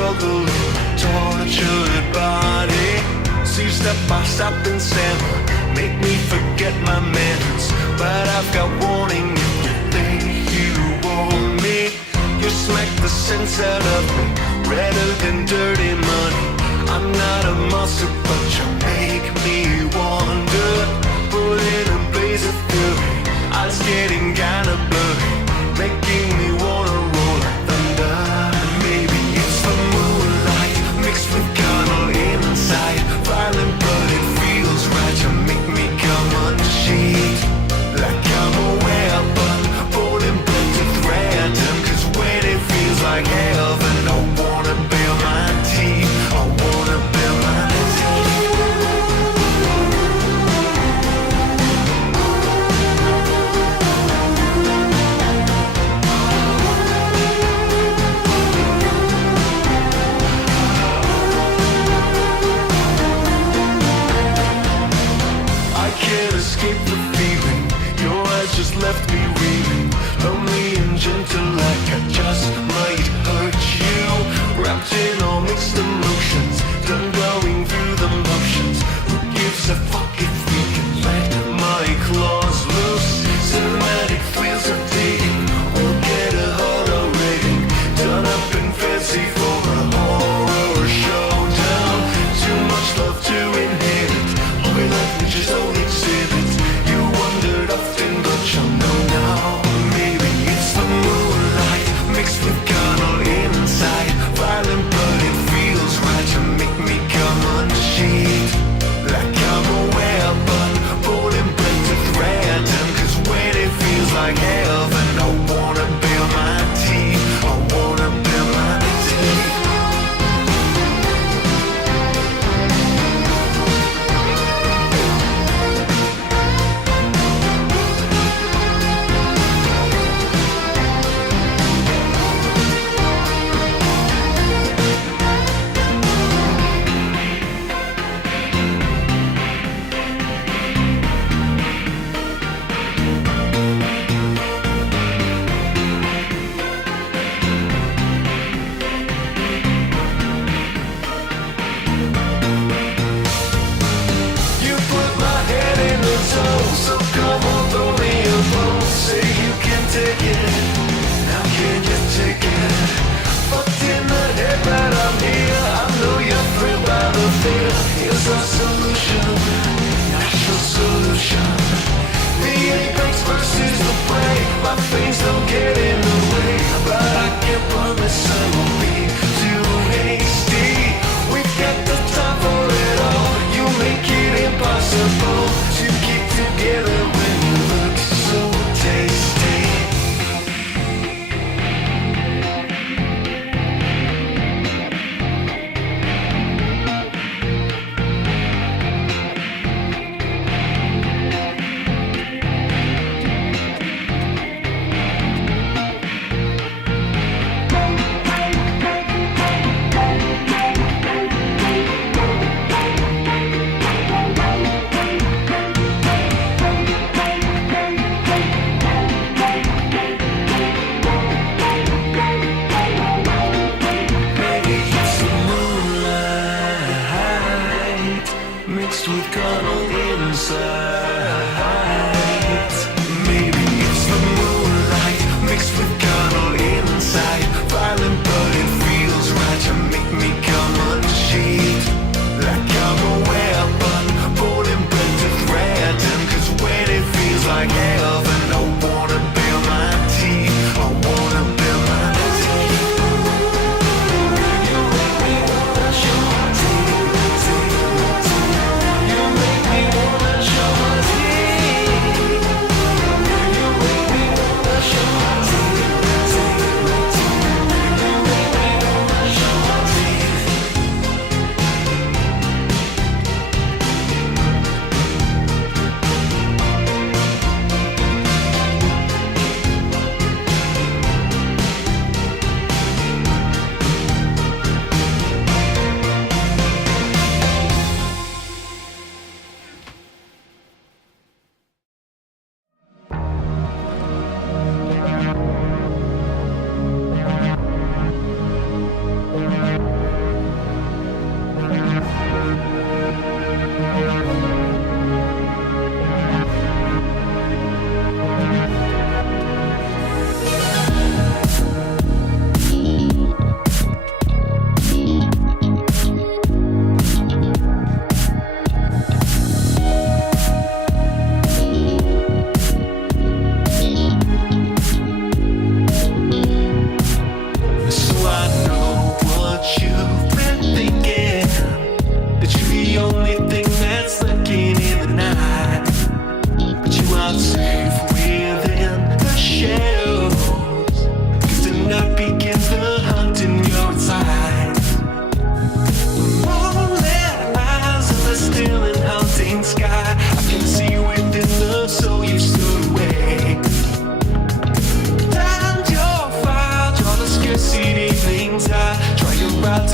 struggling, tortured body. See you step by step and sample, make me forget my manners. But I've got warning if you think you want me. You smack the sense out of me, redder than dirty money. I'm not a monster, but you make me wonder. Put in a blaze of fury, eyes getting kinda blurry, making me wanna roll like thunder. Maybe it's the moonlight mixed with carnal insight, violent but it feels right. You make me come unsheathed, like I'm a weapon, born and bred to threaten. Cause when it feels like heaven, I wanna bare my teeth, I wanna bare my teeth.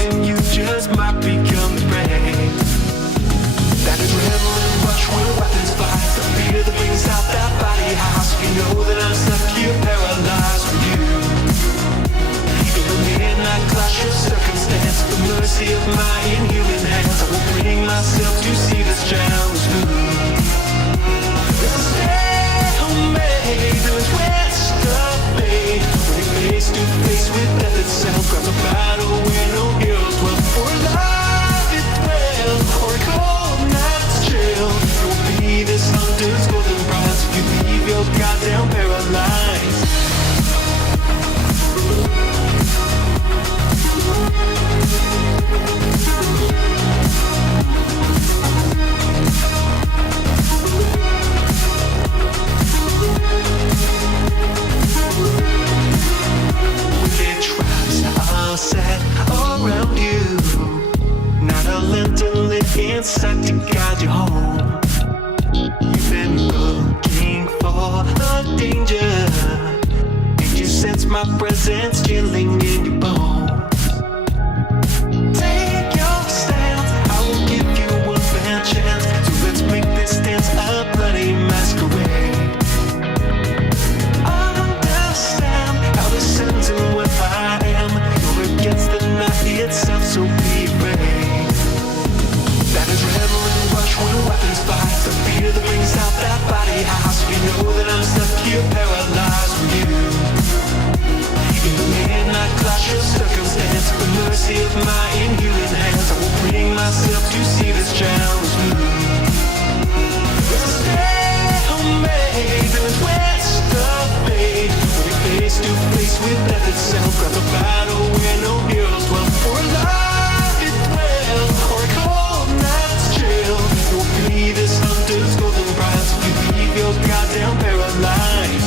and you just might become the prey. That adrenaline rush when weapons fly, the fear that brings out that body high. So you know that I'm stuck here paralyzed with you. In the midnight clash of circumstance, the mercy of my inhuman hands, I will bring myself to see this challenge through. This is stalemate, the twist of fate. When you're face to face with death itself, grab the battle where no heroes dwell. For life it thrill, or a cold night's chill. It will be this hunter's golden prize if you leave your goddamn paralyzed. Wicked traps are set around you, not a lantern lit inside to guide you home. You've been looking for the danger, and you sense my presence chilling in your bones. Take your stance, I will give you one fair chance. So let's make this dance a bloody masquerade. Understand how this ends and what I am. You're against the night itself, so be brave. That adrenaline rush when weapons fly, the fear that brings out that body high. So you know that I'm stuck here paralyzed with you. In the midnight clash of circumstance, the mercy of my inhuman hands, I will bring myself to see this challenge through. This is stalemate, the twist of fate. When you're face to face with death itself, grab the battle where no heroes dwell. For life it thrill, or a cold night's chill. It will be this hunter's golden prize if you leave your goddamn paralyzed.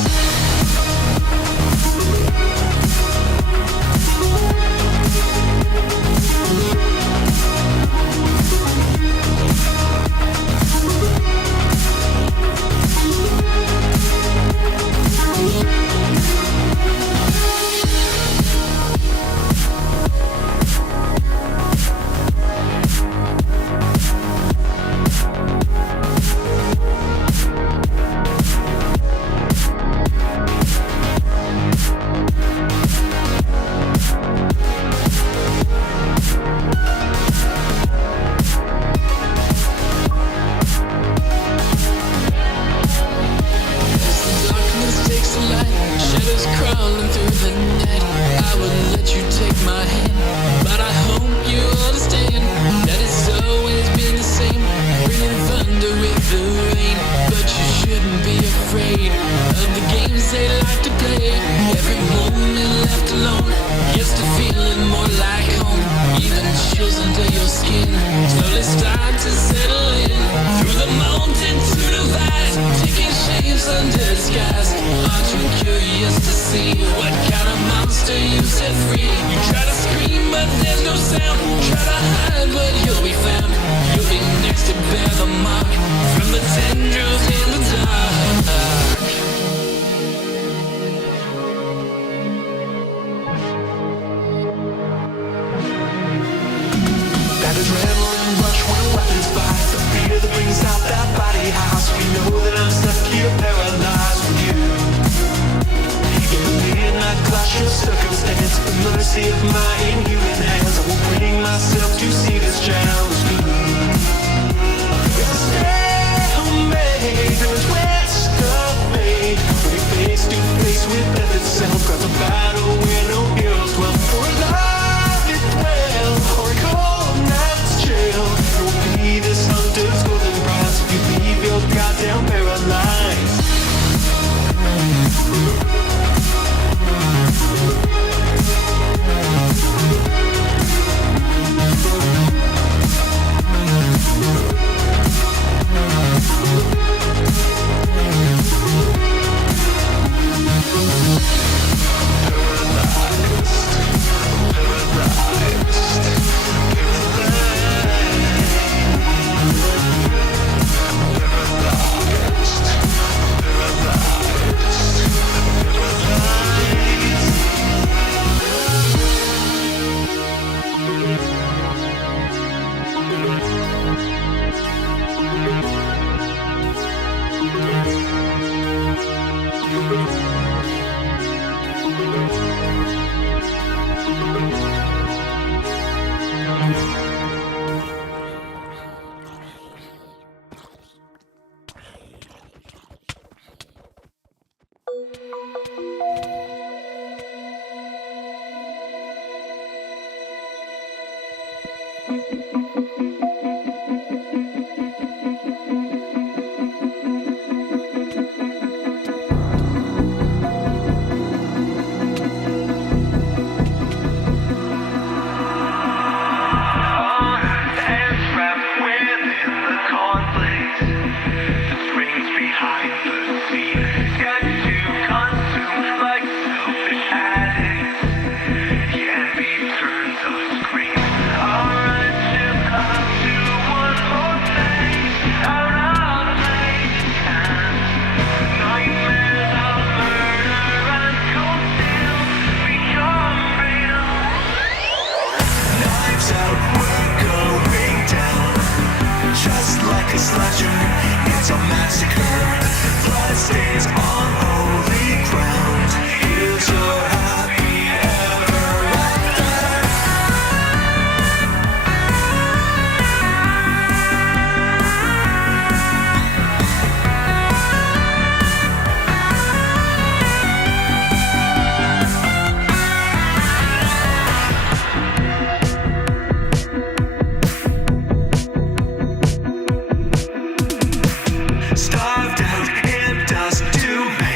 Starved out in dust to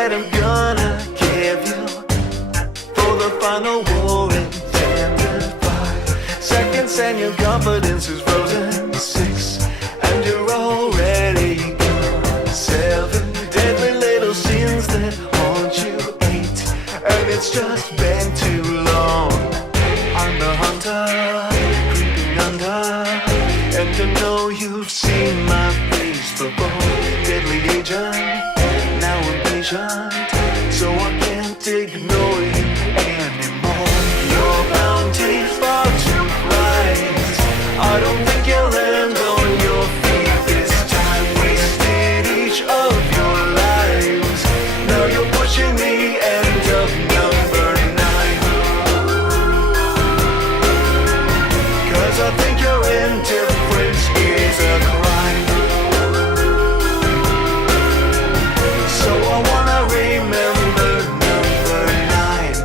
that I'm gonna give you for the final war in 10 to 5 seconds, and your confidence is frozen. 6, and you're already gone. 7, deadly little sins that haunt you. 8, and it's just been too long. I'm the hunter, creeping under, and I know you've seen my face before. Deadly agent, now impatient, so I can't ignore you anymore. Your bounty's far too bright. I don't think you'll land on your feet this time. Wasted each of your lives. Now you're pushing the end of number 9. 'Cause I think your indifference is a crime. So I wanna remember number 9.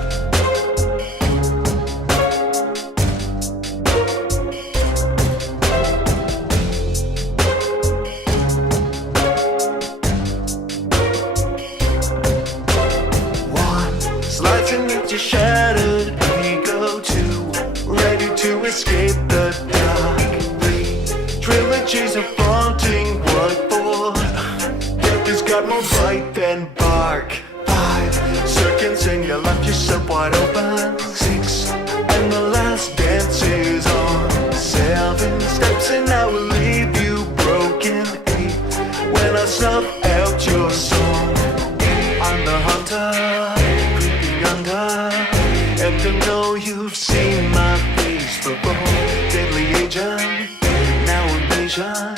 One slides into shattered ego. 2, ready to escape the dark. 3, trilogies of fronting. What for? Death has got more bite than bark. 5, circuits and you left yourself wide open. 6, and the last dance is on. 7, steps and I will leave you broken. 8, when I snuff out your song. I'm the hunter, creeping under, and I know you've seen my face before. Deadly agent, now impatient,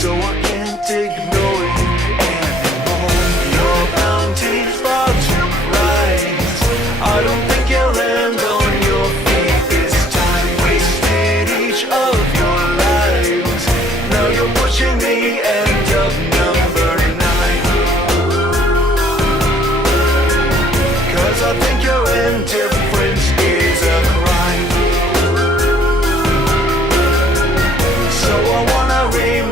so I can't ignore you anymore. Your bounty's far too bright. I don't think you'll land on your feet this time. Wasted each of your lives. Now you're pushing the end of number 9. 'Cause I think your indifference is a crime. So I wanna remember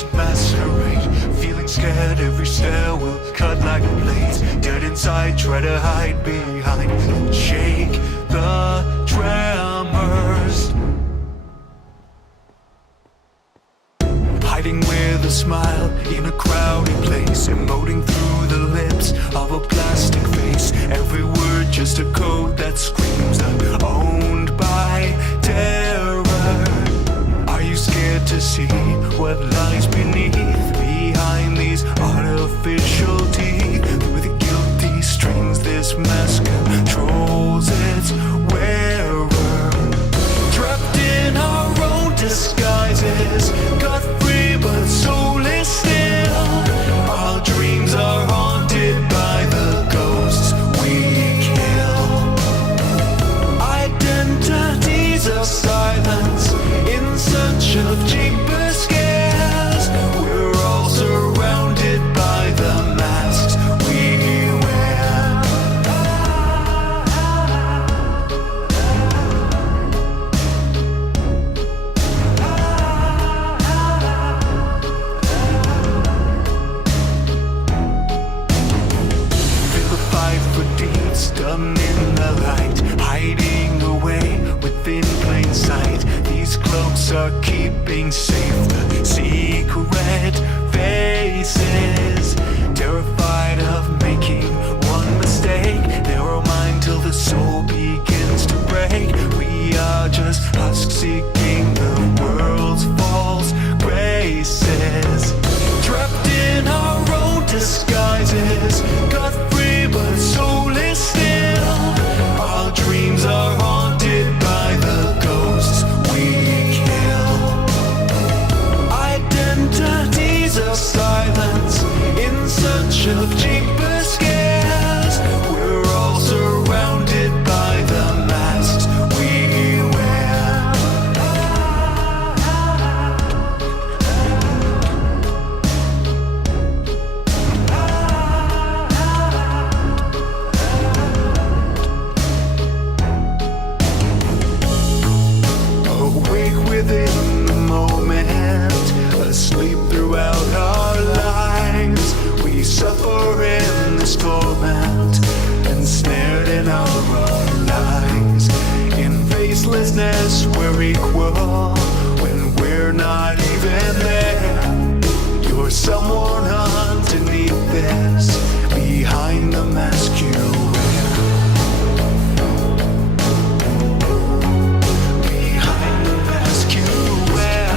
hearts macerate. Feeling scared, every stairwell cut like blades. Dead inside, try to hide behind and shake the tremors. Hiding with a smile in a crowded place, emoting through the lips of a plastic face. Every word just a code that screams owned by terror. Are you scared to see what lies behind these artificial teeth? Through the guilty strings this mask controls its wearer. Trapped in our own disguises, got free but soulless still. Our dreams are haunted by the ghosts we kill. Identities of silence in search of cheaper scares. We're all surrounded by the masks we wear. Feel the fight for deeds done in the light, hiding away within plain sight. These cloaks are keeping safe the secret faces. Terrified of making one mistake, narrow mind till the soul begins to break. We are just husks seeking the world's false graces. Trapped in our own disguises, got free but soulless still. Our dreams are haunted by the ghosts we kill. Identities of silence in search of cheaper scares. We're all surrounded by the masks we wear. Awake within the moment, asleep throughout our lives. We suffer in this torment, ensnared in our own lies. In facelessness we're equal when we're not even there. You're someone underneath this, behind the mask you wear. Behind the mask you wear.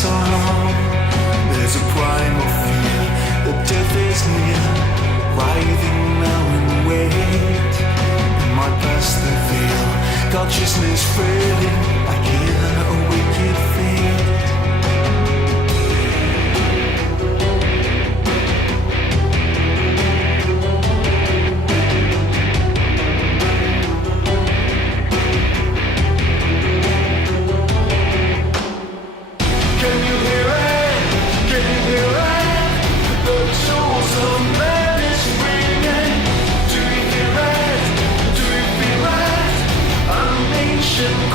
song. There's a primal fear that death is near, writhing now in wait. In my past the veil, consciousness fading, I hear a wicked fate. Should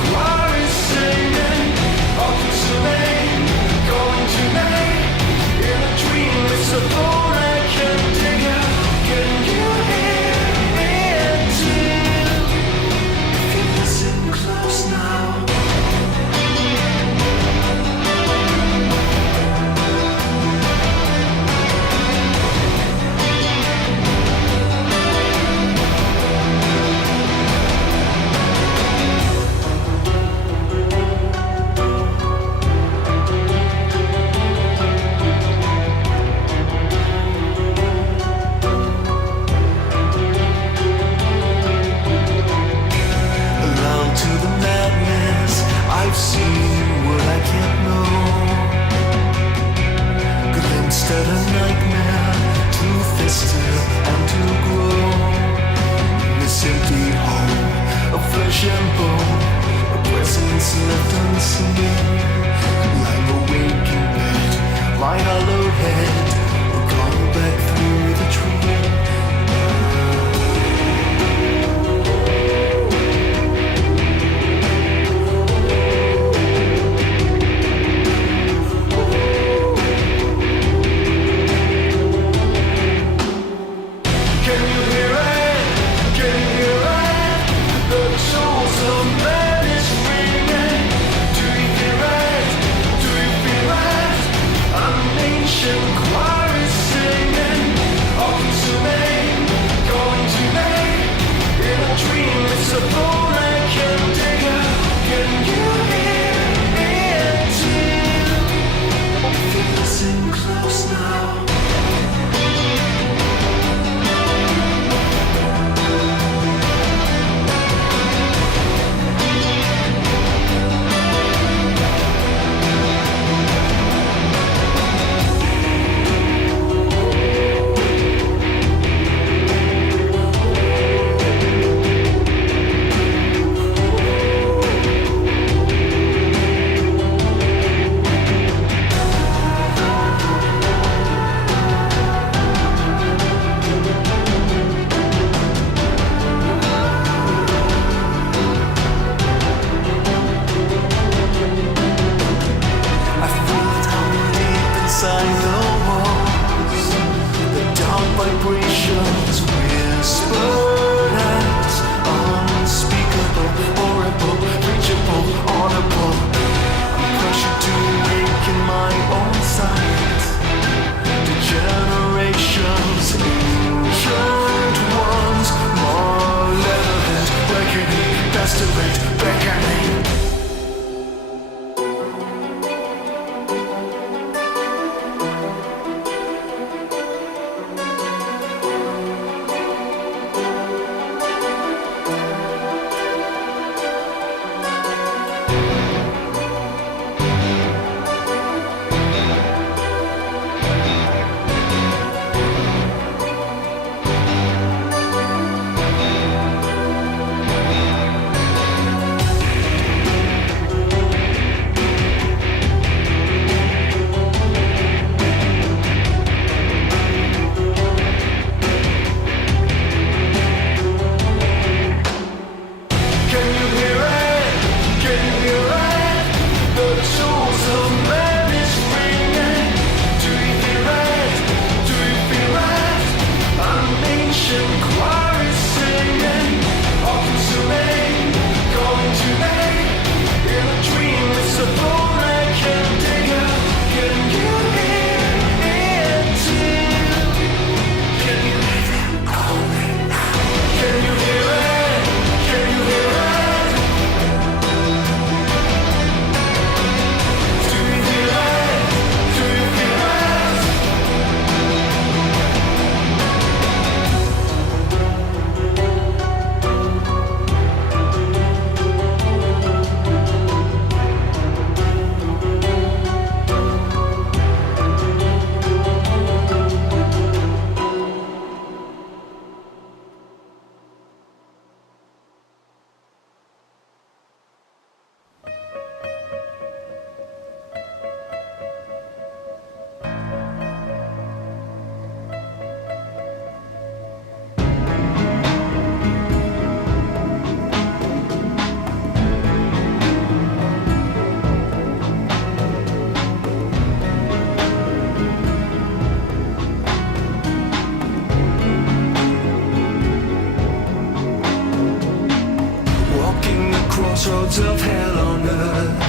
crossroads of hell on earth,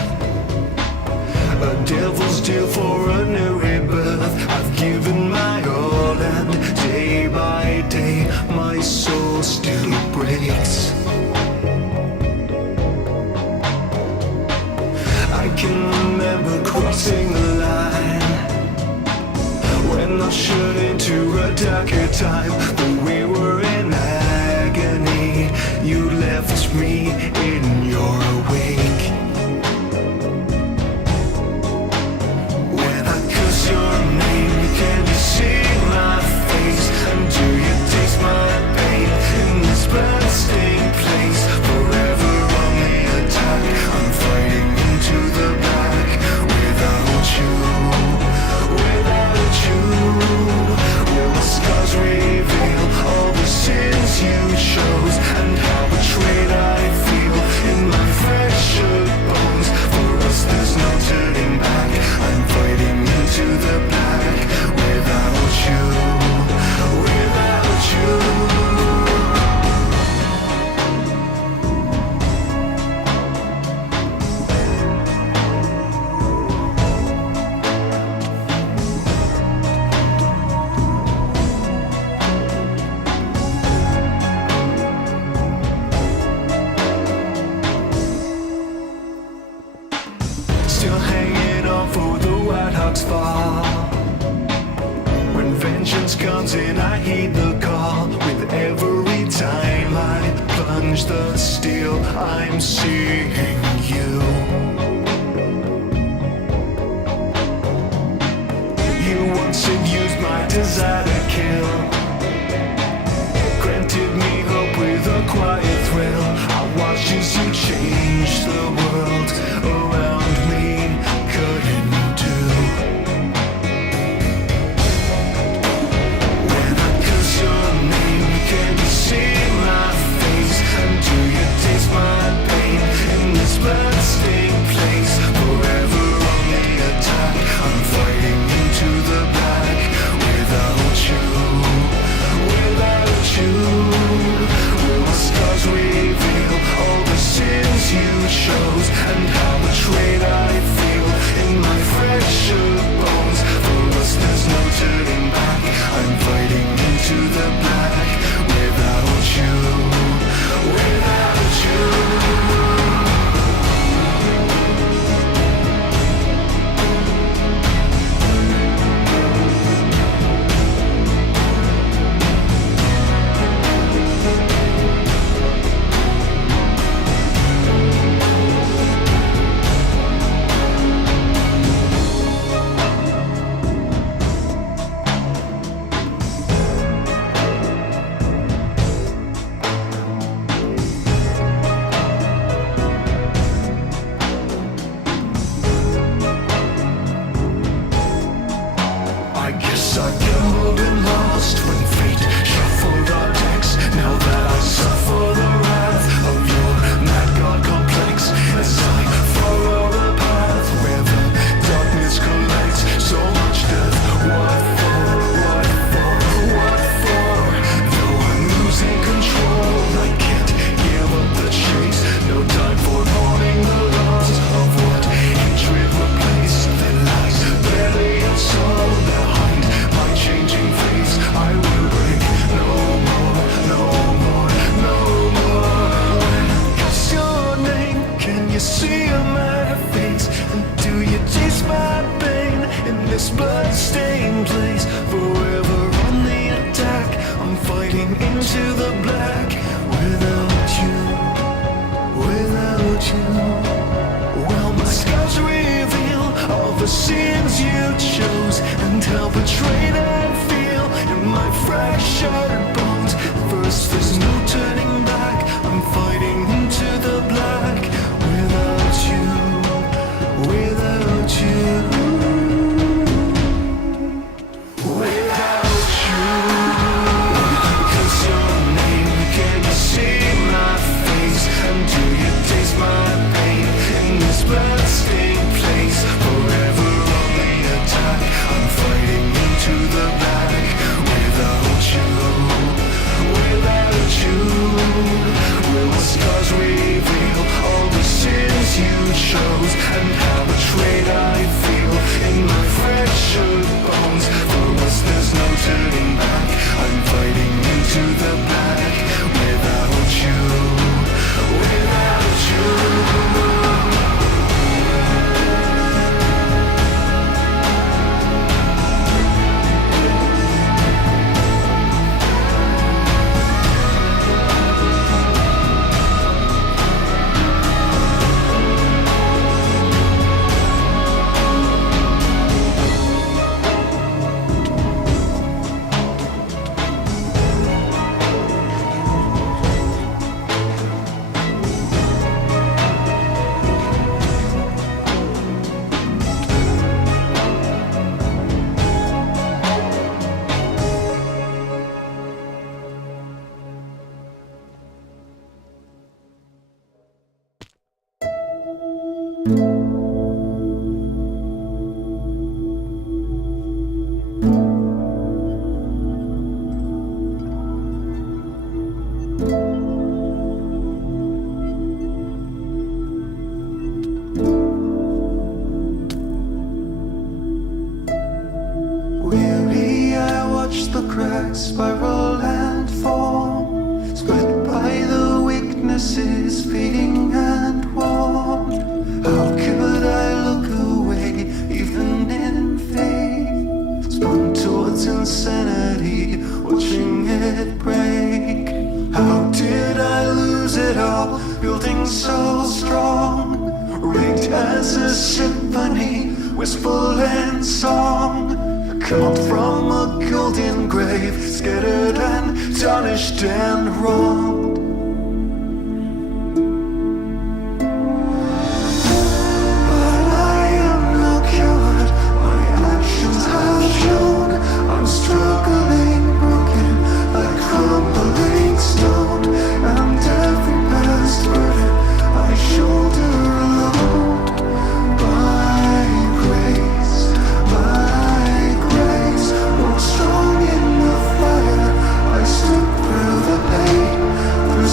a devil's deal for a new rebirth. I've given my all and day by day my soul still breaks. I can remember crossing the line when ushered into a darker time, but we were in agony. You left me in your wake. When I curse your name, can you see my face? And do you taste my pain in this bloodstained place? Forever on the attack, I'm fighting into the black. Without you, without you, will the scars reveal all the sins you chose, and how betrayed I feel in my fractured bones. For us there's no turning back, I'm fighting into the black. Without you, without you. Still hanging on for the White Hawk's fall. When vengeance comes in, I heed the call. With every time I plunge the steel, I'm seeing you. You once had used my desire to kill, granted me hope with a quiet thrill. I watched as you changed the world around me, couldn't do. When I curse your name, can you see my face? And do you taste my pain in this bloodstained place? Forever on the attack, I'm fighting into the black. Without you, without you, will the scars reveal all the sins you chose, and how betrayed I feel in my fractured bones. For us there's no turning back, I'm fighting into the black. Without you, without you. I guess I gambled and lost when fate shuffled our decks. Now that I suffer the wrath of your mad god complex, as I follow the path where the darkness collects so much death. What for? What for? What for? Though I'm losing control, I can't give up the chase. No time for mourning the loss of what hatred replaced. There lies barely a soul behind my changing face. I will break no more, no more, no more. What's your name? Can you see my face? And do you taste my pain in this blood-stained place? Forever on the attack, I'm fighting into the black. Without you, without you, well, my scars reveal all the sins you chose, and how betrayed I feel in my fractured bones. First there's no turning back, I'm fighting into the black. Without you, without you, without you. Cause your name, can you see my face? And do you taste my pain in this bloodstained place? Forever on the attack, I'm fighting into the black. Without you, without you, will the scars reveal all the you chose, and how betrayed I feel in my fractured bones. For us there's no turning back, I'm fighting into the black. Without you, without you. Spiral and form, split by the weaknesses, fading and warm. How could I look away, even in faith? Spun towards insanity, watching it break. How did I lose it all, building so strong? Rigged as a symphony, wistful and song. Caught from a golden grave, scattered and tarnished and wronged. But I am no coward, my actions have shown I'm struggling, broken, like crumbling stone. And every past burden I shoulder alone. By grace, strong in the fire, I stood through the pain, through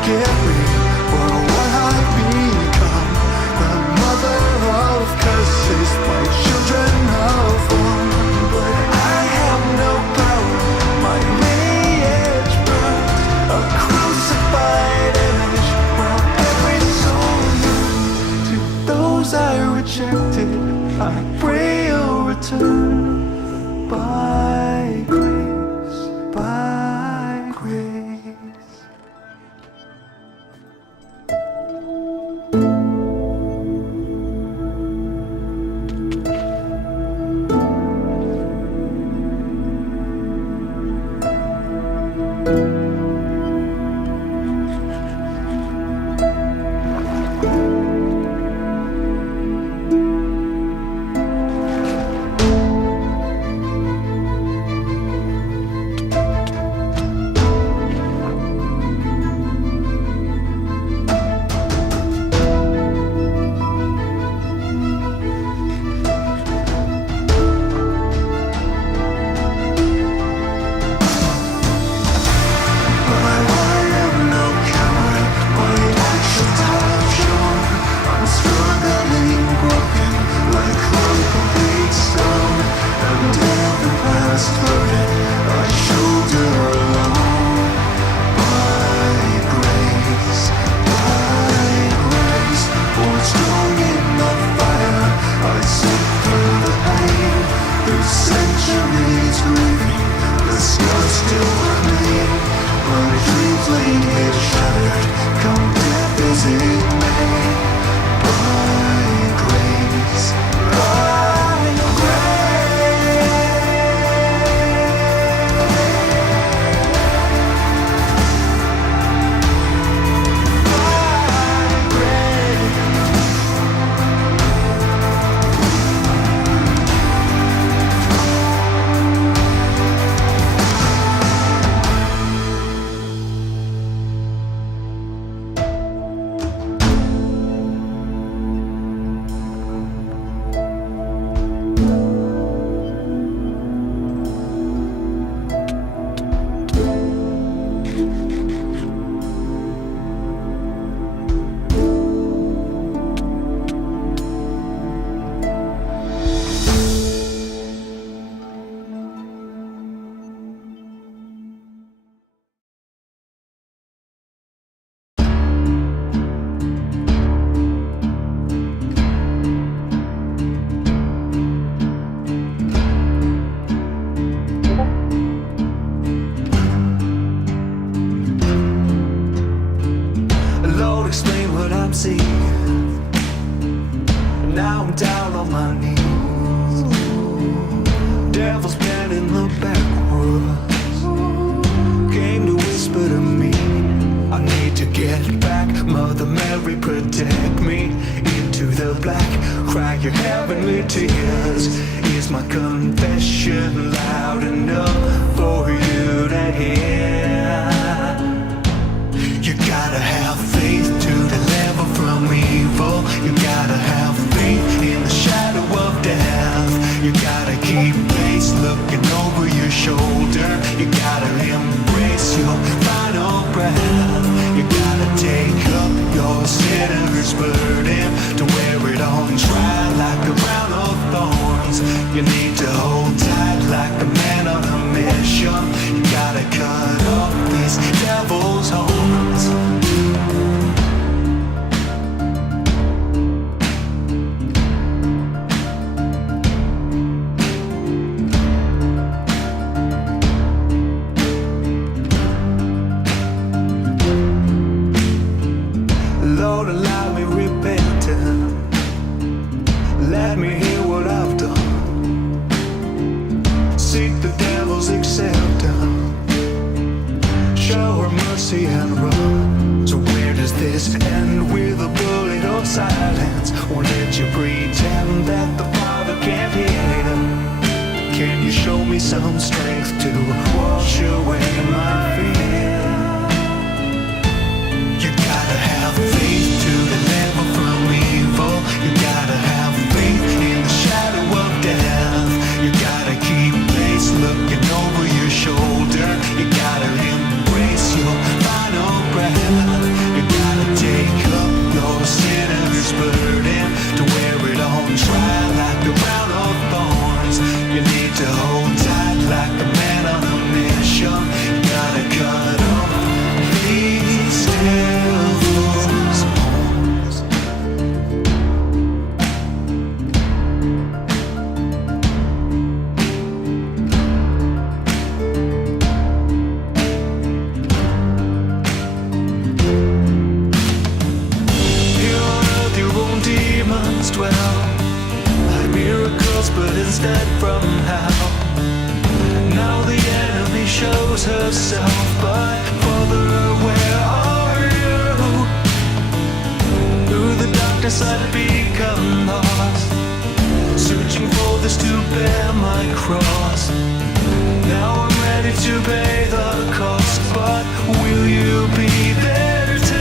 forgive me for what I've become. The mother of curses, my children of one. But I have no power, my lineage burns, a crucified image, while every soul yearns. To those I rejected, I pray you'll return. By grace, by grace. Now I'm down on my knees. Devil's been in the backwoods, came to whisper to me, I need to get back. Mother Mary, protect me. Into the black, cry your heavenly tears. Is my confession loud enough for you to hear? You gotta have faith to deliver from evil. You gotta have faith in the shadow of death. You gotta keep pace, looking over your shoulder. You gotta embrace your final breath. You gotta take up your sinner's burden, to wear it on dry like a crown of thorns. You need to hold tight like a man on a mission. You gotta cut off these devil's horns. Lord, allow me repentance. Let me hear what I've done. Seek the devil's acceptance. Show her mercy and run. So where does this end? With a bullet or silence? Or let you pretend that the Father can't hear? Can you show me some strength to wash away my fear? You gotta have faith to deliver from evil. You gotta have faith in the shadow of death. You gotta keep pace, looking over your shoulder. You gotta embrace your final breath. be there too.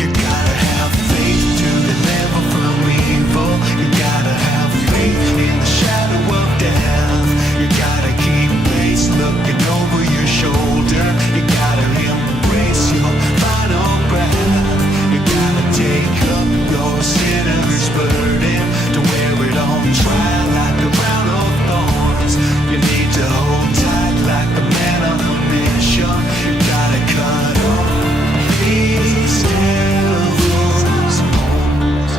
You gotta have faith to deliver from evil. You gotta have faith in the shadow of death. You gotta keep pace looking over your shoulder. You gotta embrace your final breath. You gotta take up your sinner's burden to wear it on trial like a crown of thorns. You need to hold tight like a man on a mission. You gotta cut off these devil's horns.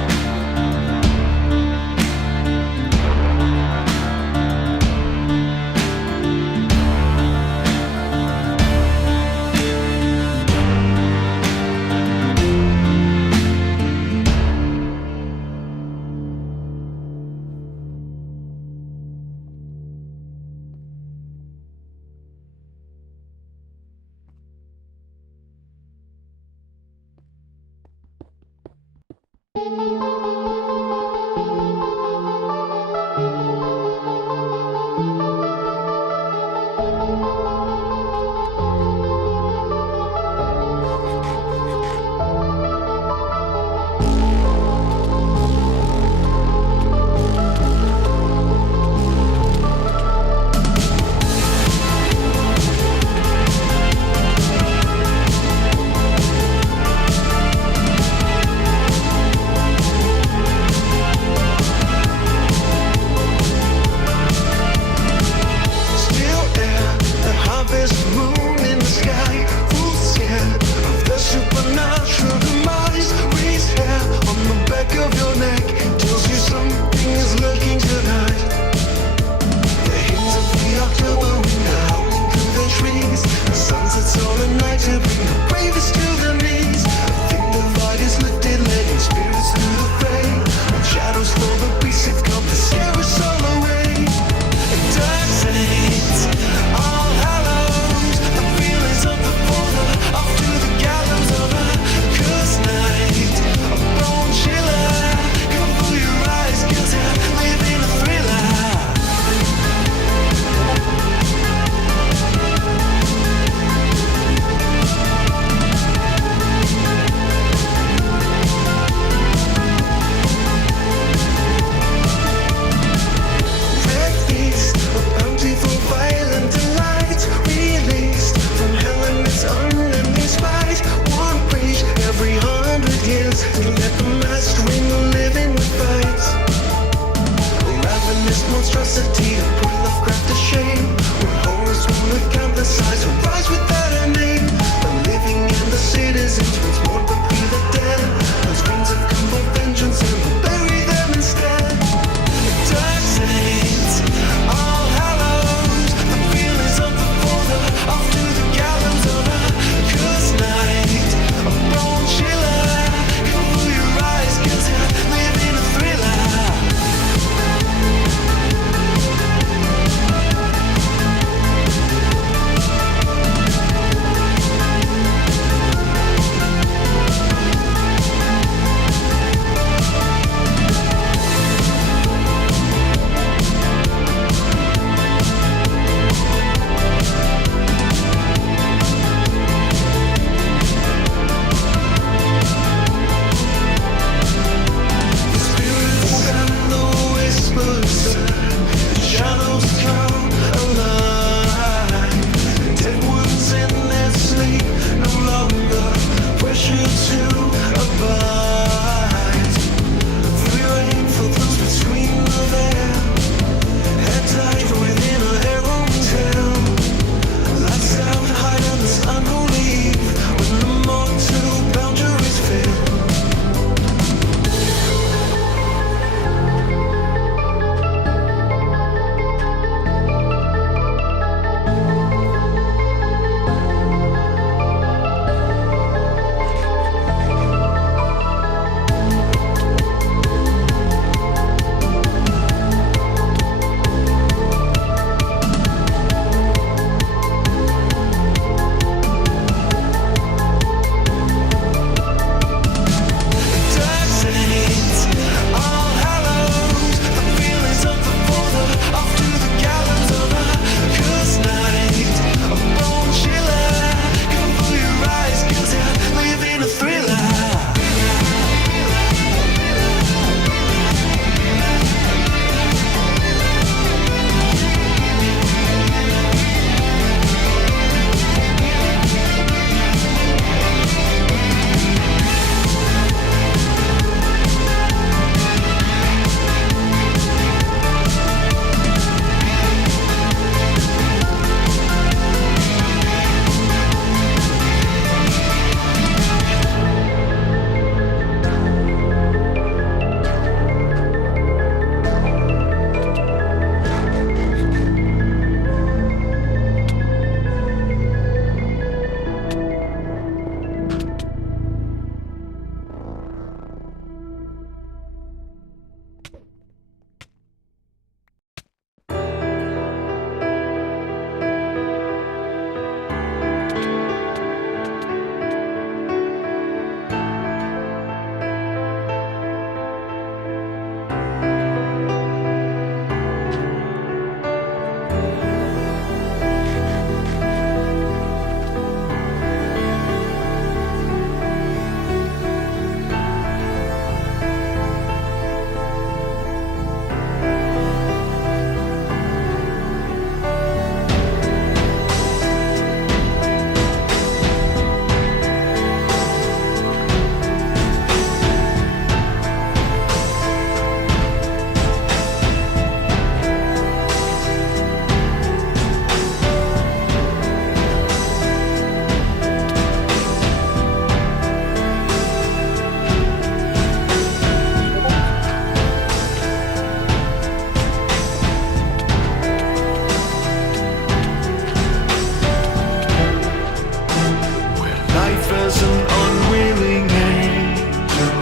life as an unwilling angel.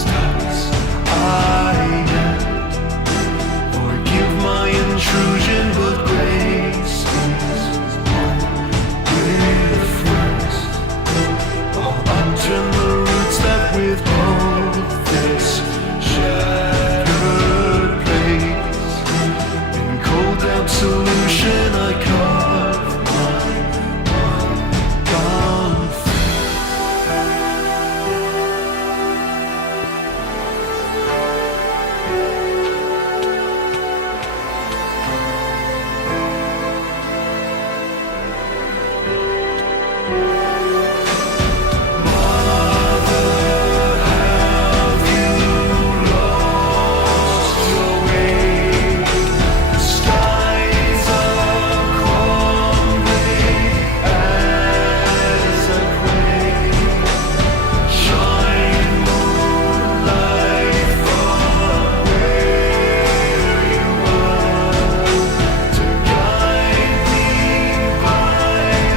Stars I am. Forgive my intrusion, but grace is one with rest. I'll upturn the roots that withhold this shattered place. In cold absolution I carve my unbound faith. Mother, have you lost your way? The skies are crumbling as I pray. Shine moonlight from where you are to guide me by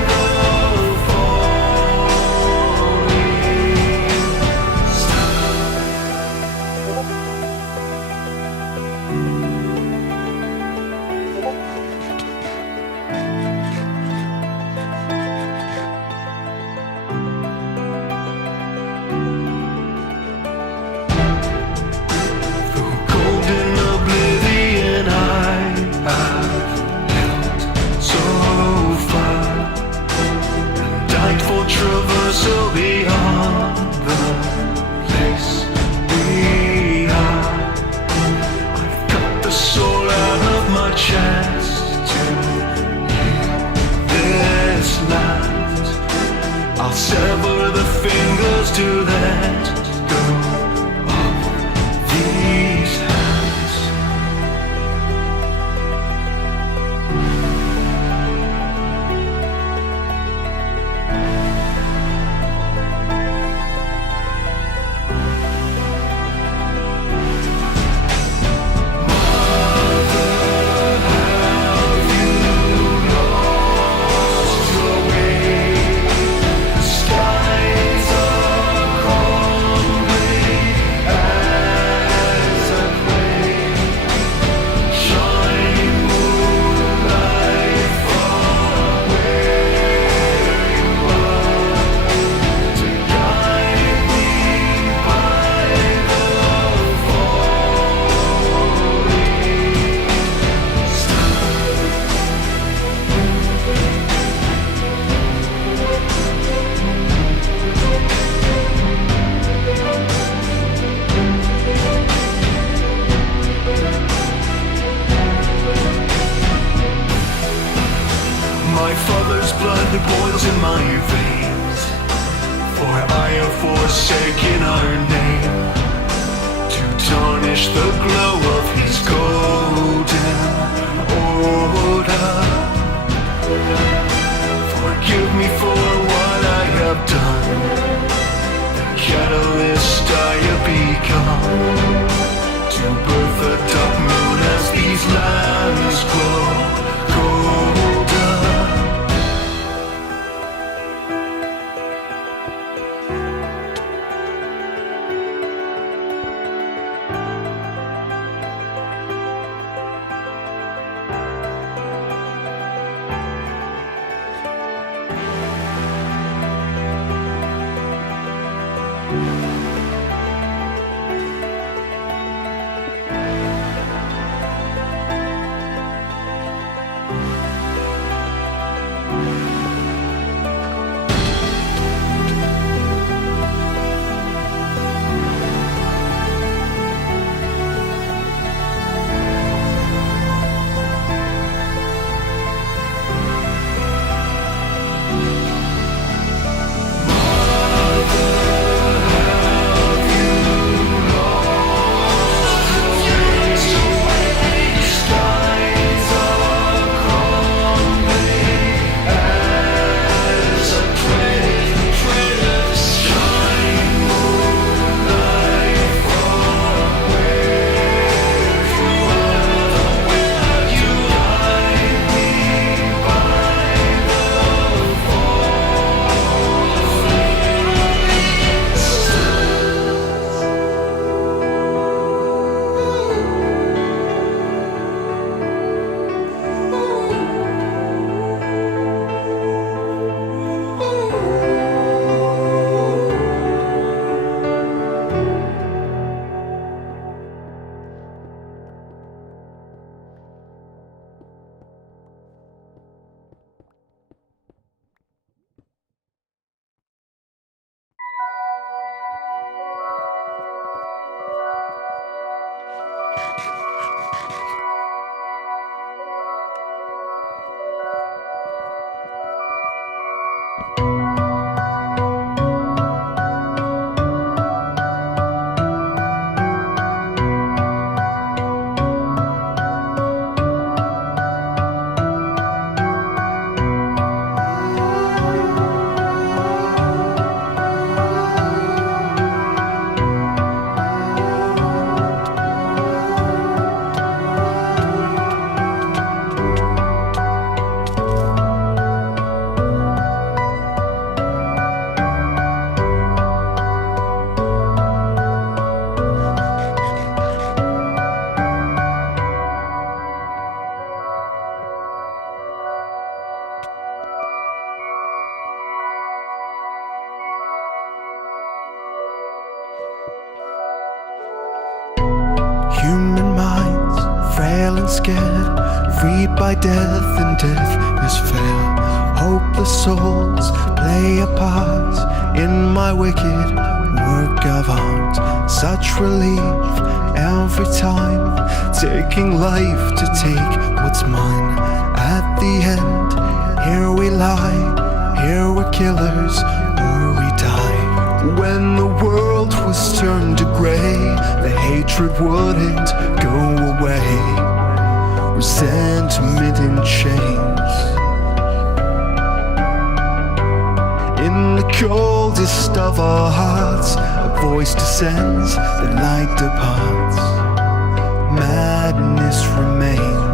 the falling star. Through golden oblivion I have held so far, and died for traversal beyond the place we are. I've cut the soul out of my chest to heal this land. I'll sever the fingers to let go of these hands. Skies are cold. and scared, freed by death, and death is fair. Hopeless souls play a part in my wicked work of art. Such relief every time, taking life to take what's mine. At the end, here we lie, here we're killers, or we die. When the world was turned to grey, the hatred wouldn't go away. Resentment in chains. In the coldest of our hearts, a voice descends, the light departs. Madness remains.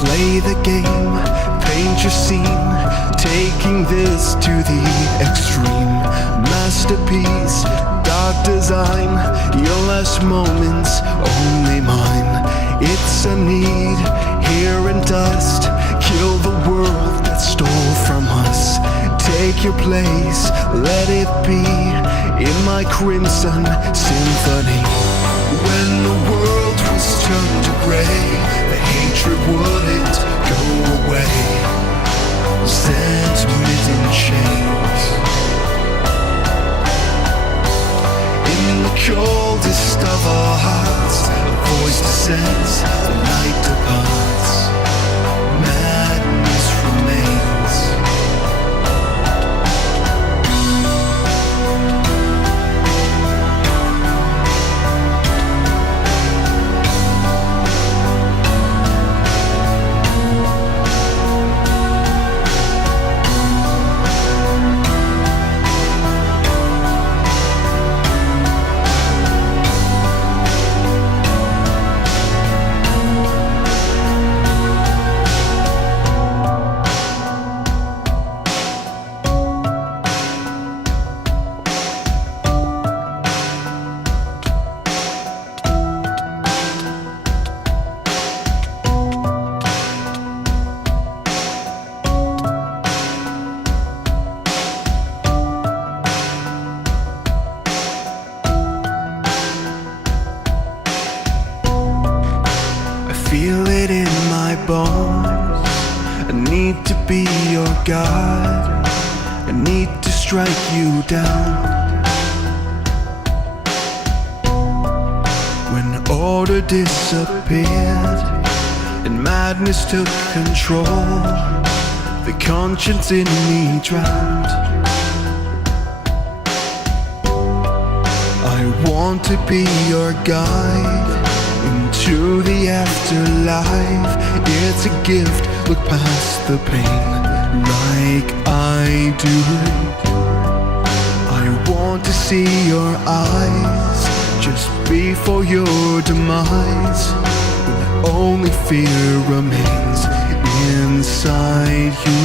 Play the game, paint your scene, taking this to the extreme. Masterpiece, dark design, your last moments only mine. It's a need, here in dust, kill the world that stole from us. Take your place, let it be in my crimson symphony. When the world was turned to grey, the hatred wouldn't go away. Sentiment in chains. In the coldest of our hearts, a voice descends, the light departs. Madness remains. Feel it in my bones. I need to be your God. I need to strike you down. When order disappeared and madness took control, the conscience in me drowned. I want to be your guide into the afterlife. It's a gift, look past the pain like I do. I want to see your eyes just before your demise, when only fear remains inside you.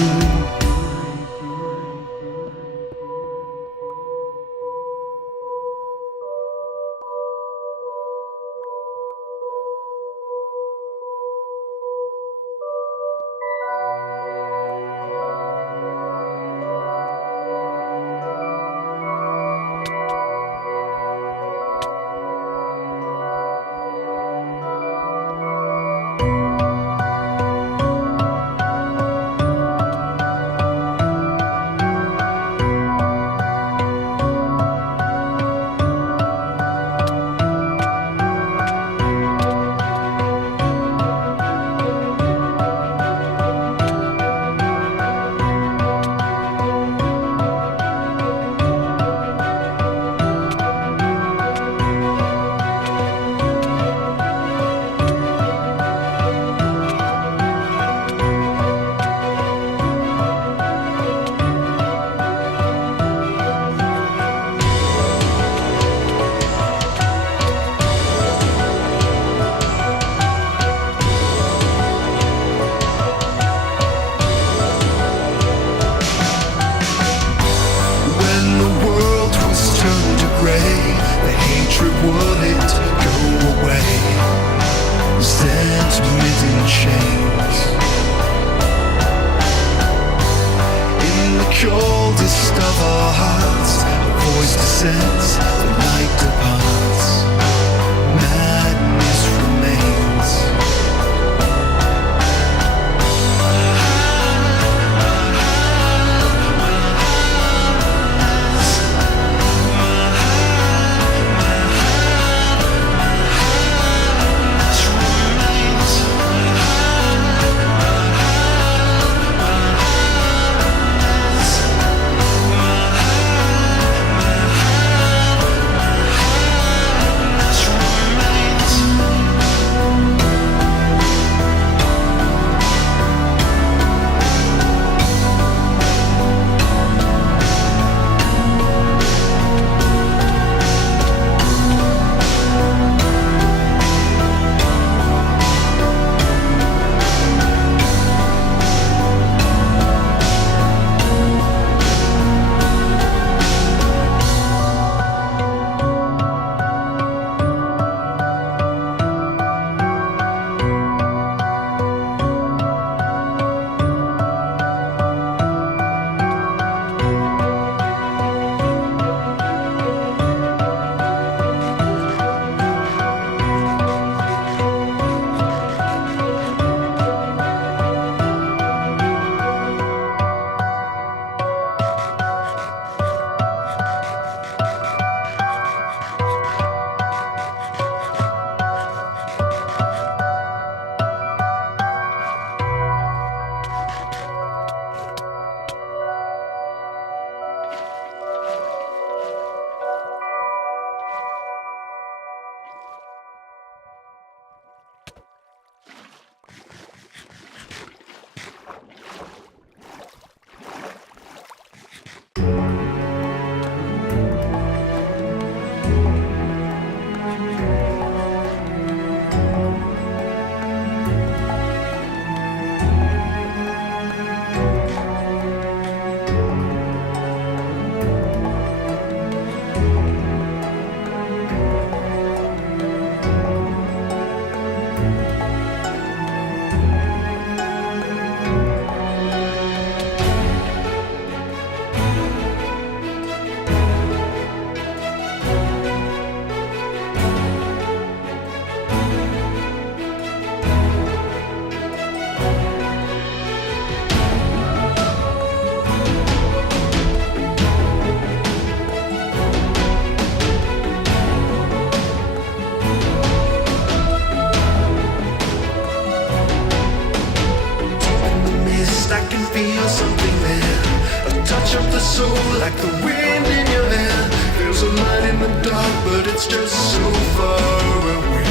it's just so far away.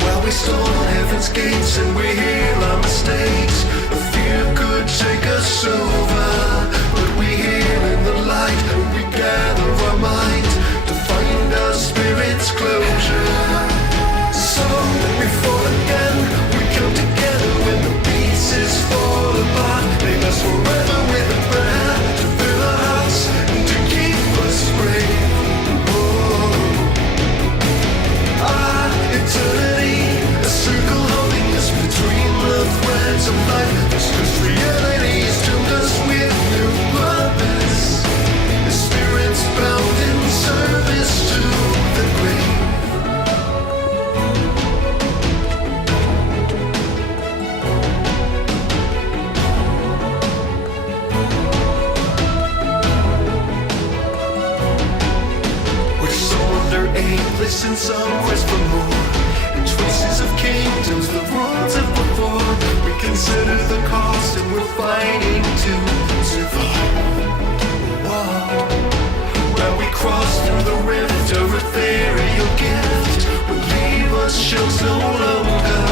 While we storm heaven's gates and we heal our mistakes, a fear could take us over, but we hear in the light and we gather our mind to find our spirit's closure. So when we fall again, we come together when the pieces fall apart. Leave us forever with a prayer to fill our hearts and to keep us brave. Our eternity, a circle holding us between the threads of life. This cause reality's doomed us with new purpose. The spirit's bound in service to the grave. Aimless in some quest for more, and traces of kingdoms the ruins of before. We consider the cost and we're fighting to survive. Where we cross through the rift, our ethereal gift will leave us shells no longer.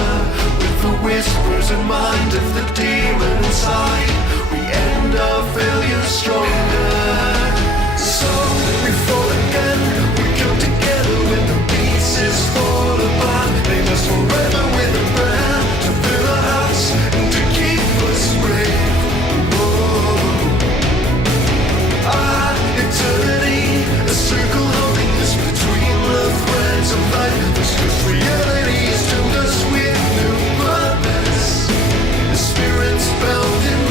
With the whispers in mind of the demon inside, we end our failure stronger. So we fall again, we come together when the pieces fall apart. Leave us forever with a prayer to fill our hearts and to keep us brave. Our eternity, a circle holding us between the threads of life. This cause reality has doomed us with new purpose. The spirit's bound in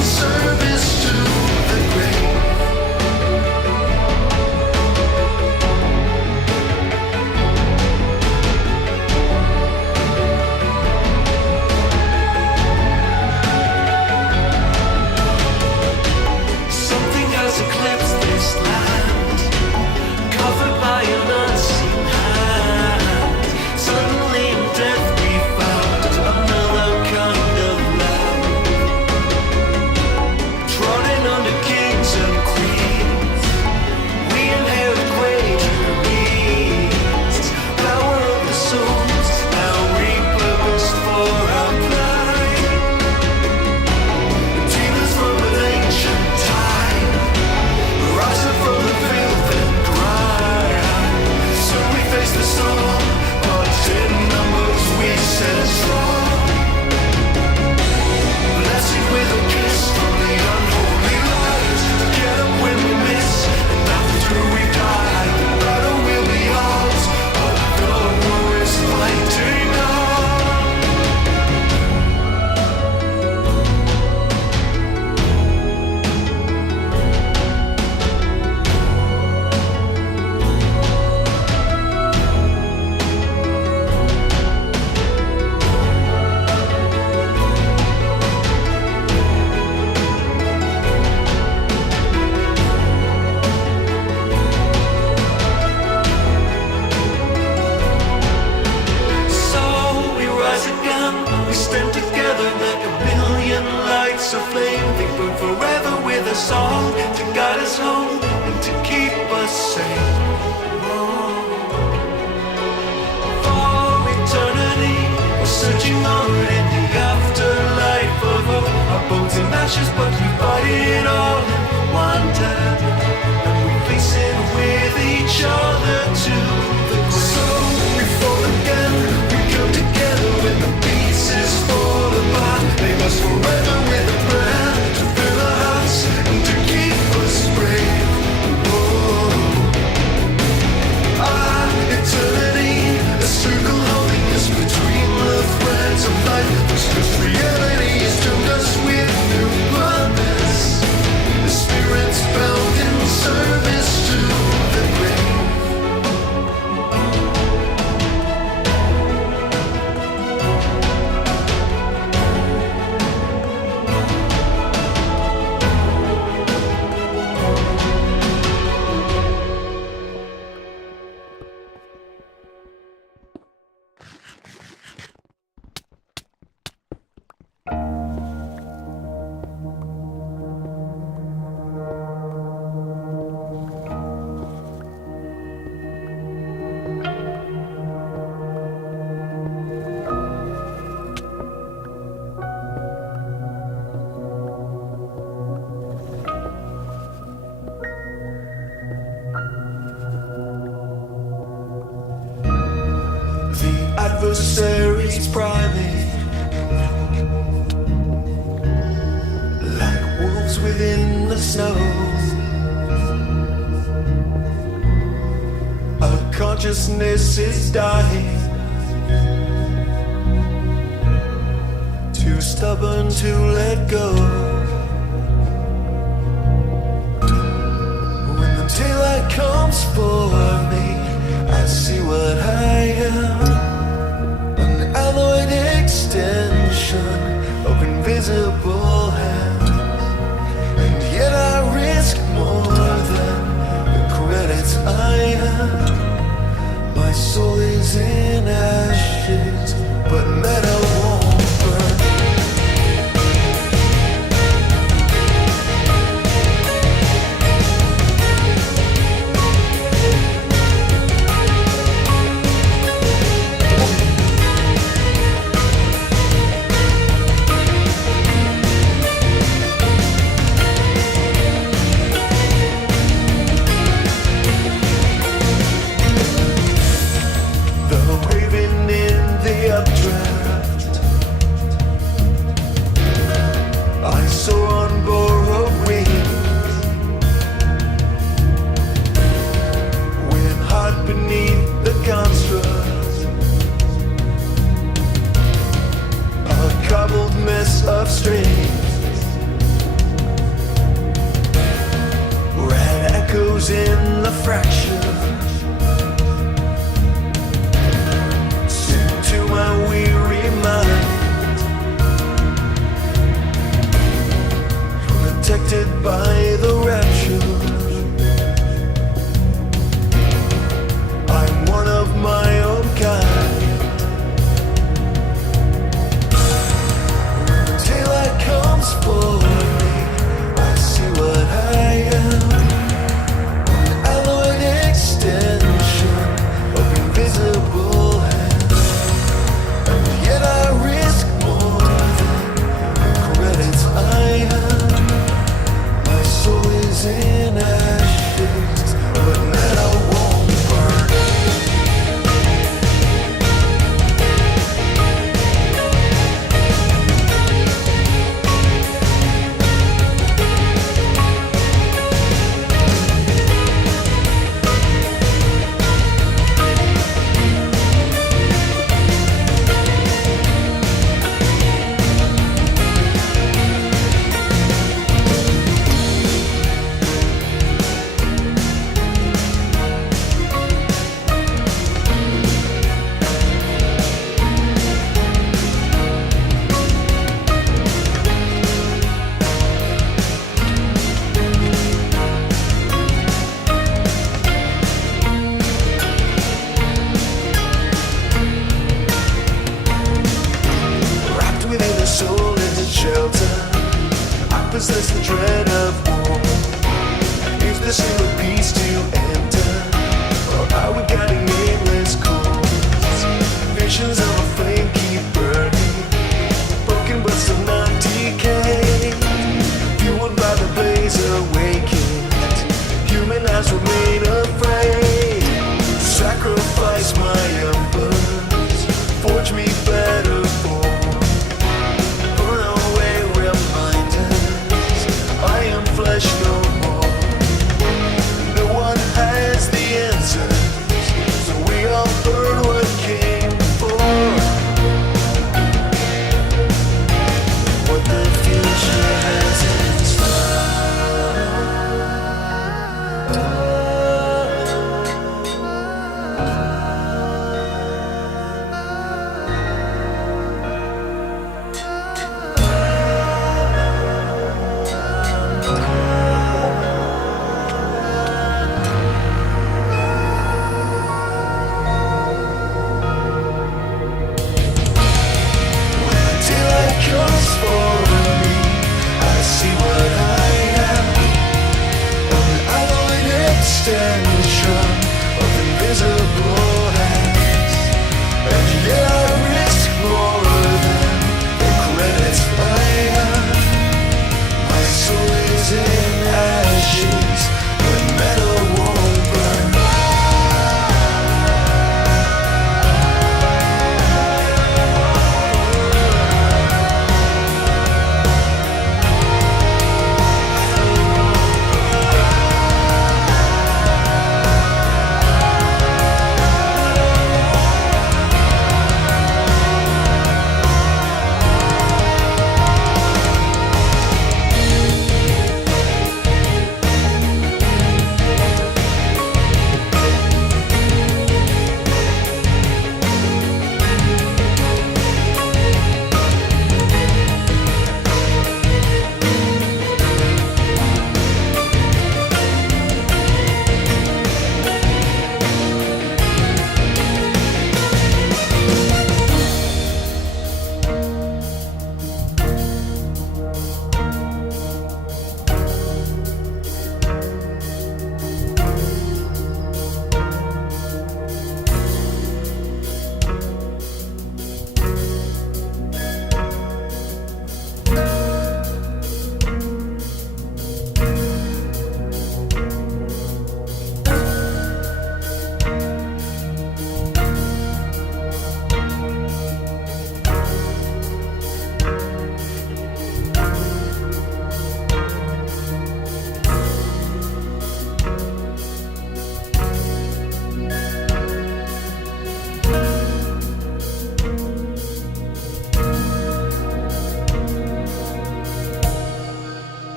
adversaries pry me like wolves within the snow. Our consciousness is dying, too stubborn to let go. When the daylight comes for me, I see what I am, an alloyed extension of invisible hands. And yet I risk more than the credits I have. My soul is in ashes, but metal won't burn. Of strings, red echoes in the fracture, sing to my weary mind, protected by the rapture. I'm one of my own kind. Comes for me, I see what I am, an alloyed extension of invisible hands. And yet I risk more than the credits I have. My soul is in ashes, but metal won't burn. Possess the dread of war. Is there still a peace to enter, or are we guiding aimless course? Visions of a flame keep burning, broken but still not decayed. Fueled by the blaze awakened, human eyes remain afraid. Sacrifice my embers, forge me better form. Burn away reminders, I am flesh no more. No one has the answers, so we all burn what came before. What the future has in store.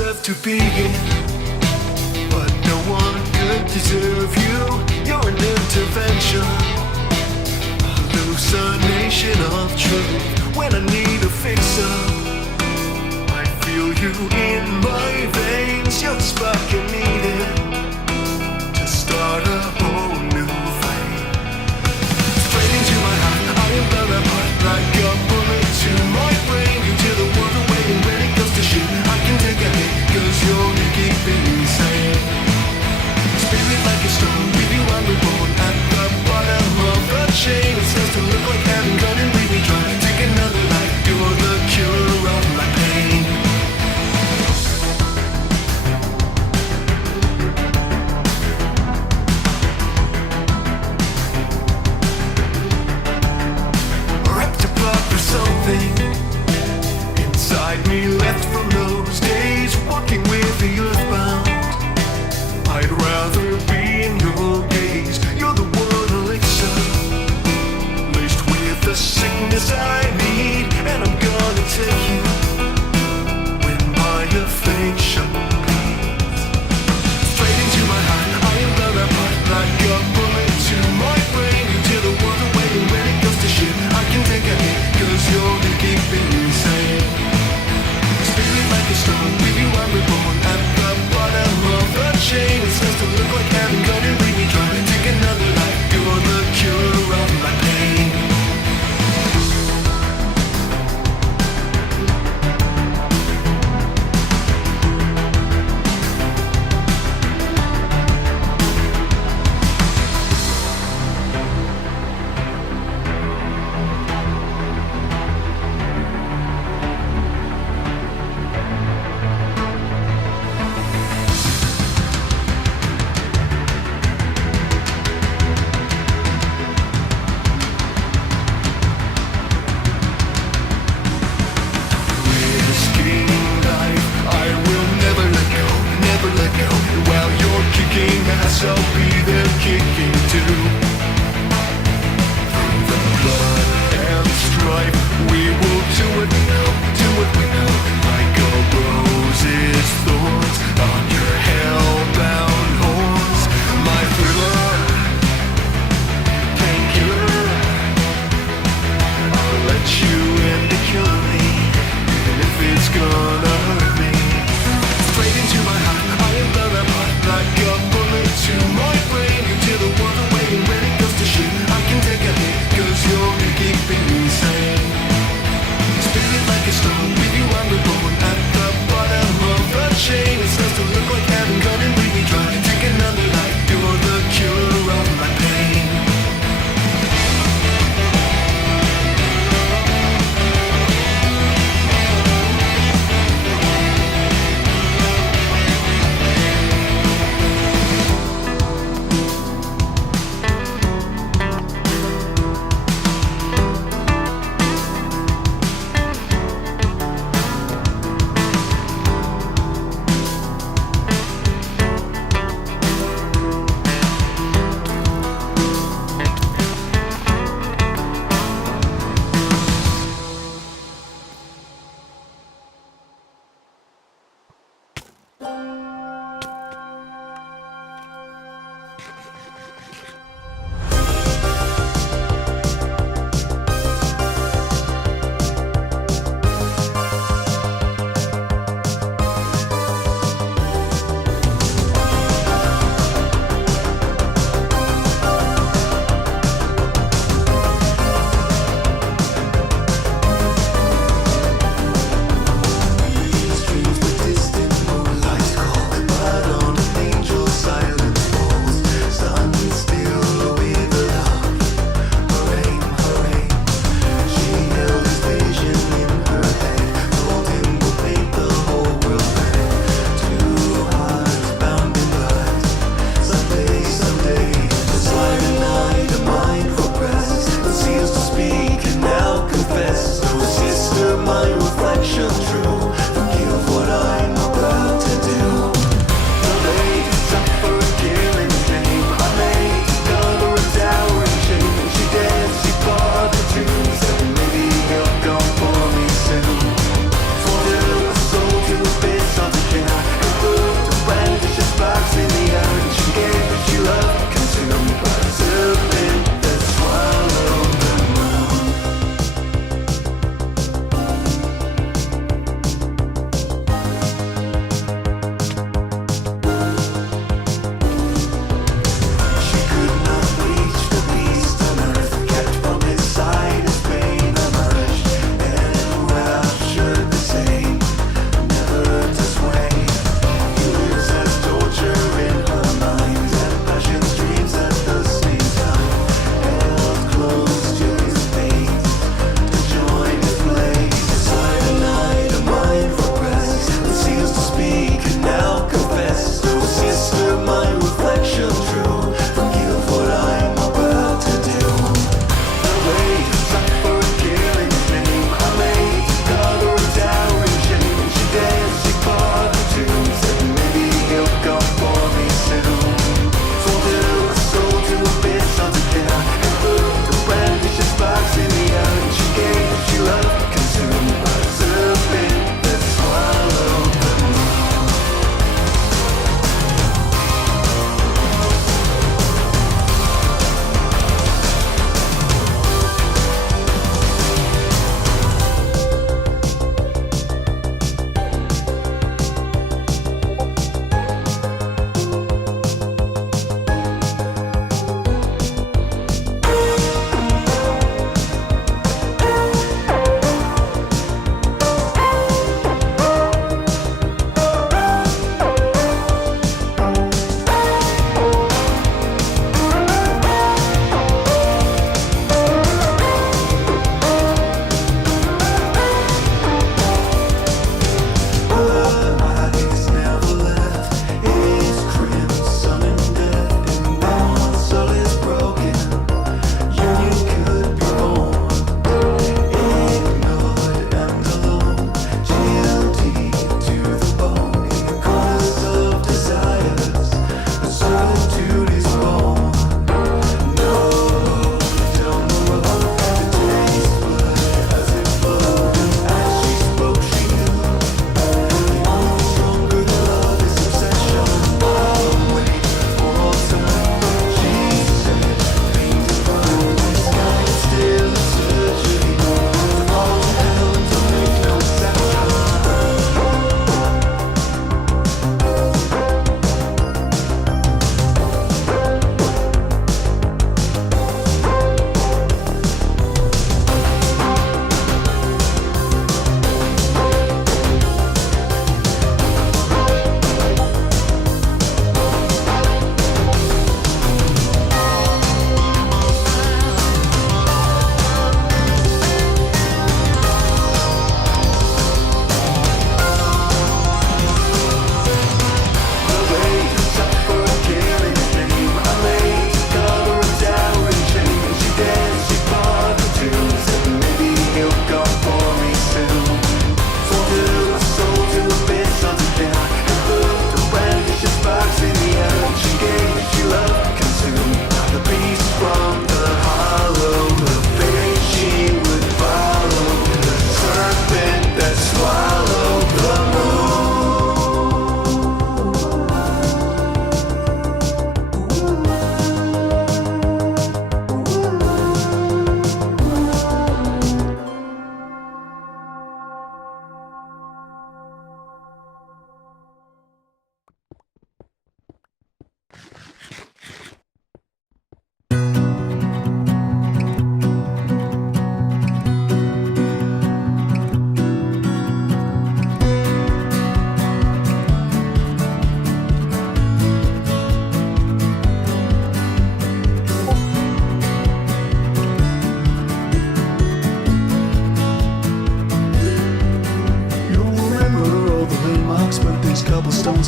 deserve to be in, but no one could deserve you. You're an intervention, hallucination of truth. When I need a fixer, I feel you in my veins. You're the spark you needed to start a whole new flame. Straight into my heart, I am blown apart like a bullet to my brain. Into the world away, and when it goes to shit, I can take a hit, cause you're keeping me sane. Spirit like a stone, leave you on the bone at the bottom of the chain. It starts to look like heaven, couldn't leave me dry. Take another life, you're the cure of my pain.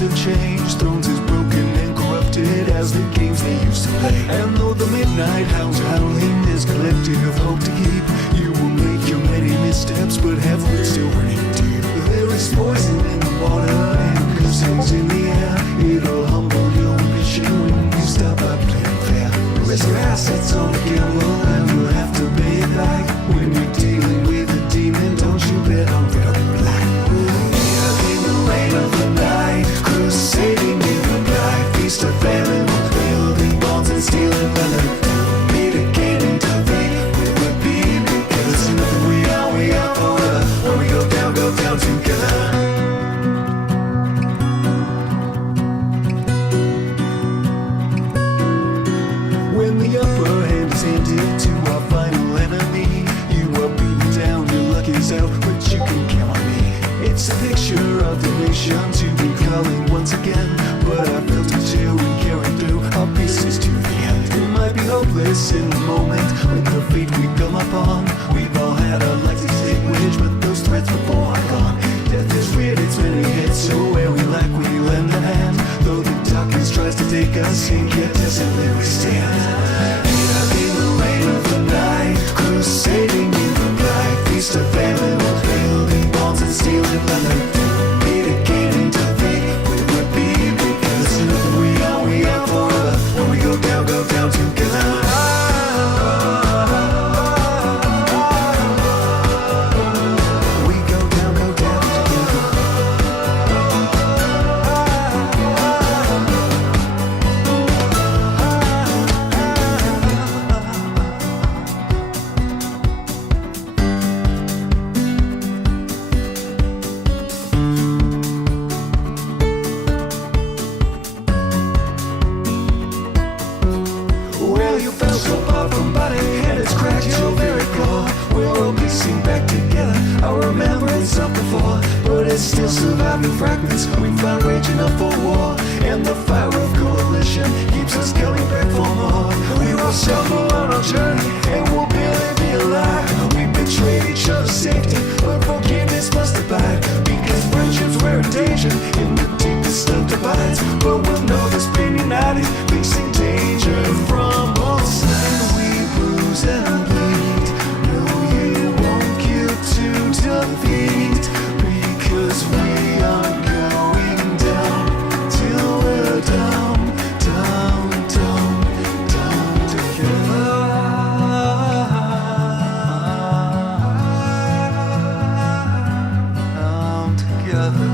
have changed. Thrones is broken and corrupted as the games they used to play. And though the midnight hounds are howling, there's collective hope to keep. You will make your many missteps, but heaven still running deep. There is poison in the water and cursings in the air. It'll humble your ambition when you stop by playing fair. Risk your assets on a gamble and you'll have to pay it back. When you're dealing with a demon, don't you bet on red or black. Here in the rain of the night, crusading in the black. Feast of famine, building bonds and stealing leather. Meet again and defeat. We would be because nothing we are forever. When we go down together. When the upper hand is handed to our final enemy, you are beaten down, your luck is out, but you can count on me. It's a picture of the nation to be calling once again, but I felt it too and carried through our pieces to the end. It might be hopeless in the moment, but the fate we come upon. We've all had our lives extinguished, but those threats before are gone. Death is reared its many heads, so where we lack we lend a hand. Though the darkness tries to take us in, yet decently we stand. Here in the rain of the night, crusading in the black. Feast of famine, building bonds and stealing leather. Meet again and defeat. We would be because nothing we are forever. When we go down together. So far from body and it's cracked your very core. We're all piecing back together our remembrance of before, but it's still surviving fragments. We found raging up for war, and the fire of coalition keeps us coming back for more. We will stumble on our journey and we'll barely be alive. We betrayed each other's safety, but forgiveness must abide, because friendships were in danger in the deepest of divides. But we'll know this being united, facing danger from both sides. We bruise and bleed. No, you won't kill to defeat, because we are going down till we're down together. Down together.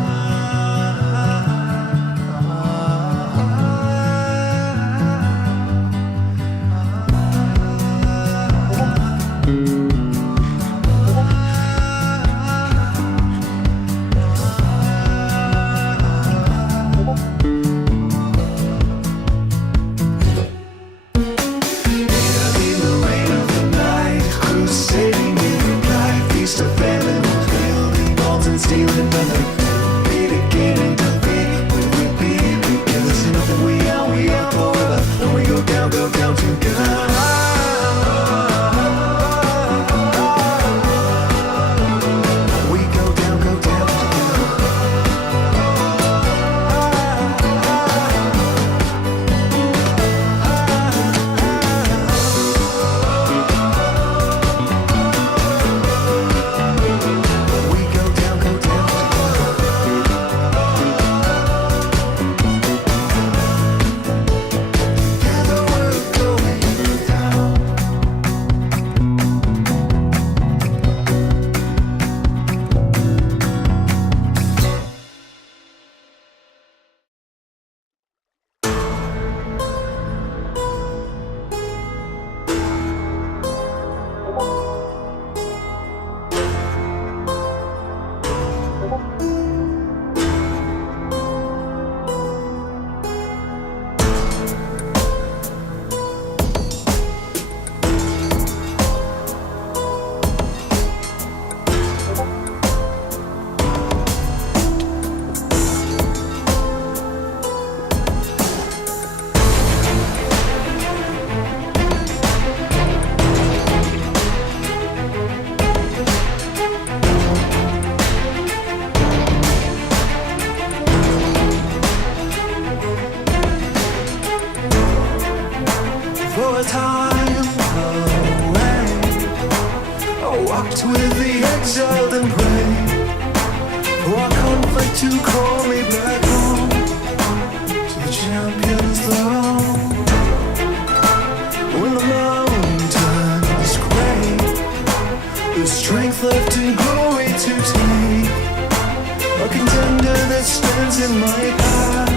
stands in my path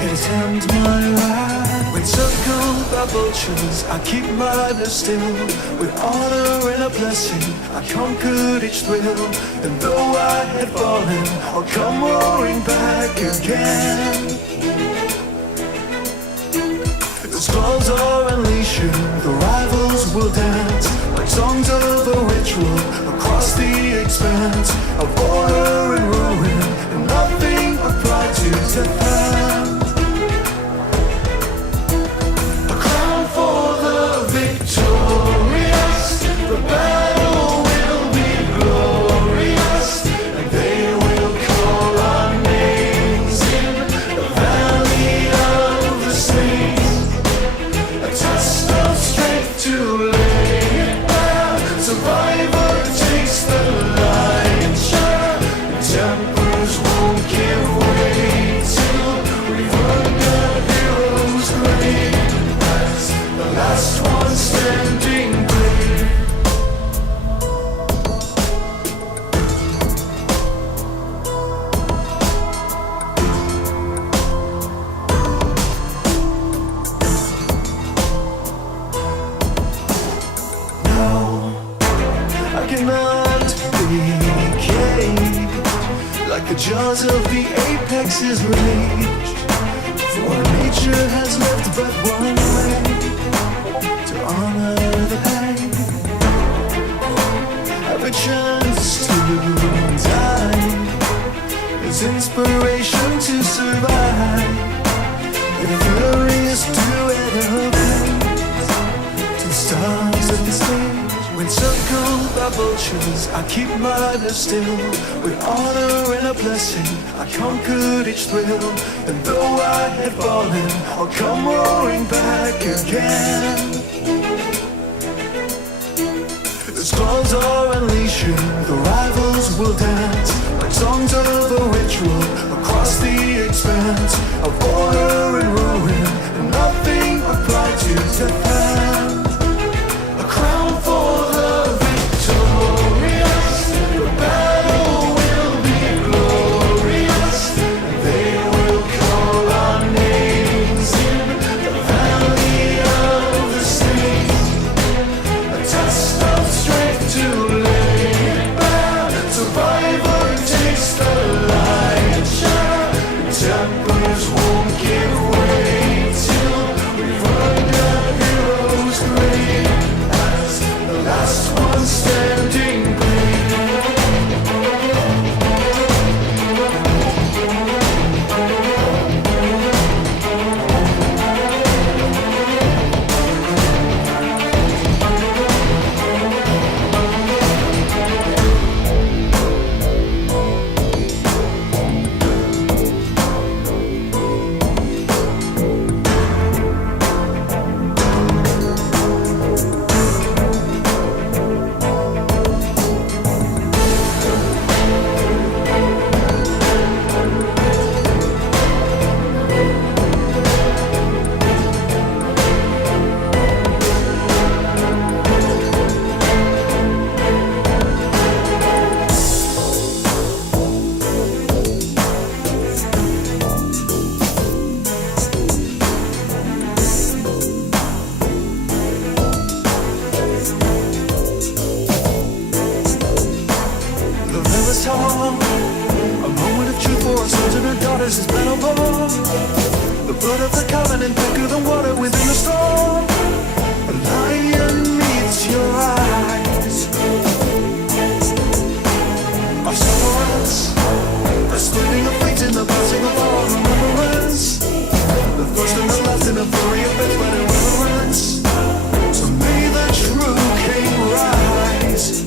and tempt my wrath. When circle by vultures, I keep my nerve still. With honor and a blessing, I conquered each thrill. And though I had fallen, I'll come roaring back again. The scrolls are unleashing, the rivals will dance like songs of a ritual across the expanse of order and ruin, and nothing but pride to defend. A crown for the victorious, the battle will be glorious, and they will call our names in the valley of the slain. A test of strength to lay it bare. Survivor takes the lion's share. Tempers won't give way till we've earned a hero's grave as the last one standing brave. I cannot be caged like the jaws of the apex is raged. For nature has left but one way to honor the pain. Every chance to die is inspiration to survive. The furious duet of pains to stars at the stage. When circled by vultures, I keep my nerve still. With honor and a blessing, I conquered each thrill. And though I had fallen, I'll come roaring back again. The scrolls are unleashing, the rivals will dance like songs of a ritual across the expanse of order and ruin, and nothing but pride to defend. A crown for the victorious, the battle will be glorious, and they will call our names in the valley of the slain. A test of strength to lay it bare. Survivor takes the lion's share. Tempers won't give way till we've earned a hero's grave as the last one standing brave. A moment of truth for our sons and our daughters is battle born. The blood of the covenant thicker than water within the storm. A lion meets your eyes. Our sufferance, the splitting of fate in the passing of our remembrance. The first and the last in a fury of faith, but in reverence. So may the true king rise.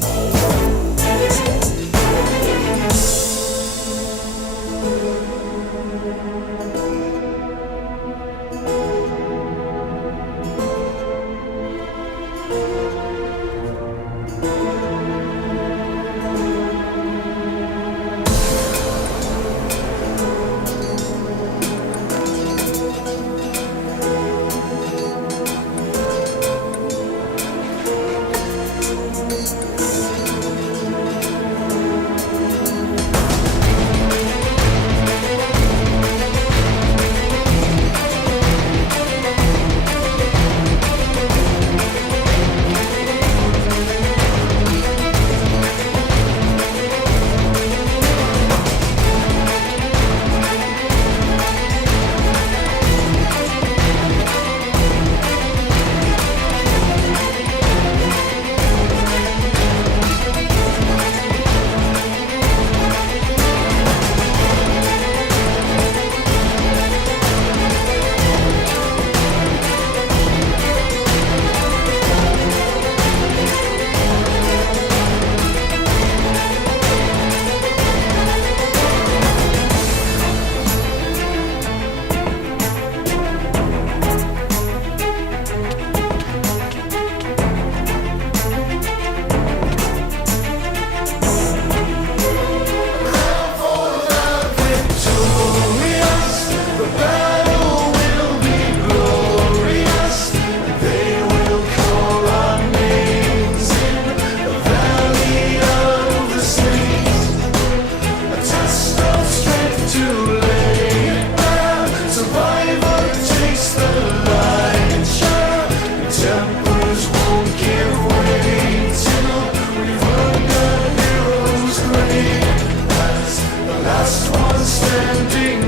standing.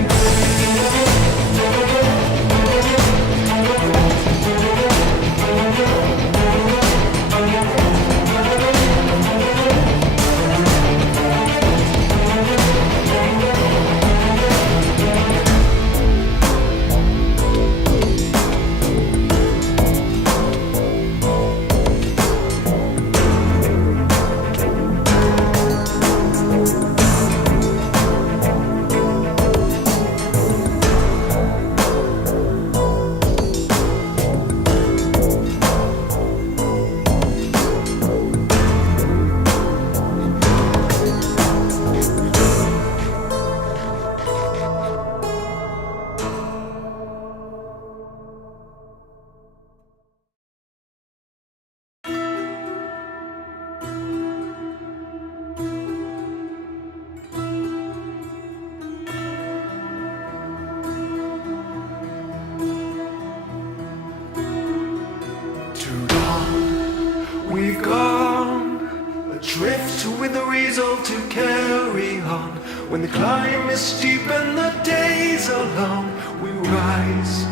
We've gone adrift with the resolve to carry on. When the climb is steep and the days are long, we rise,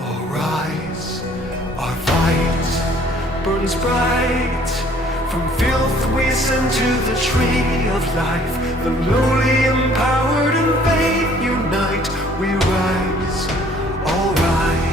all rise. Our fight burns bright. From filth we ascend to the tree of life. The lowly empowered and faith unite. We rise, all rise.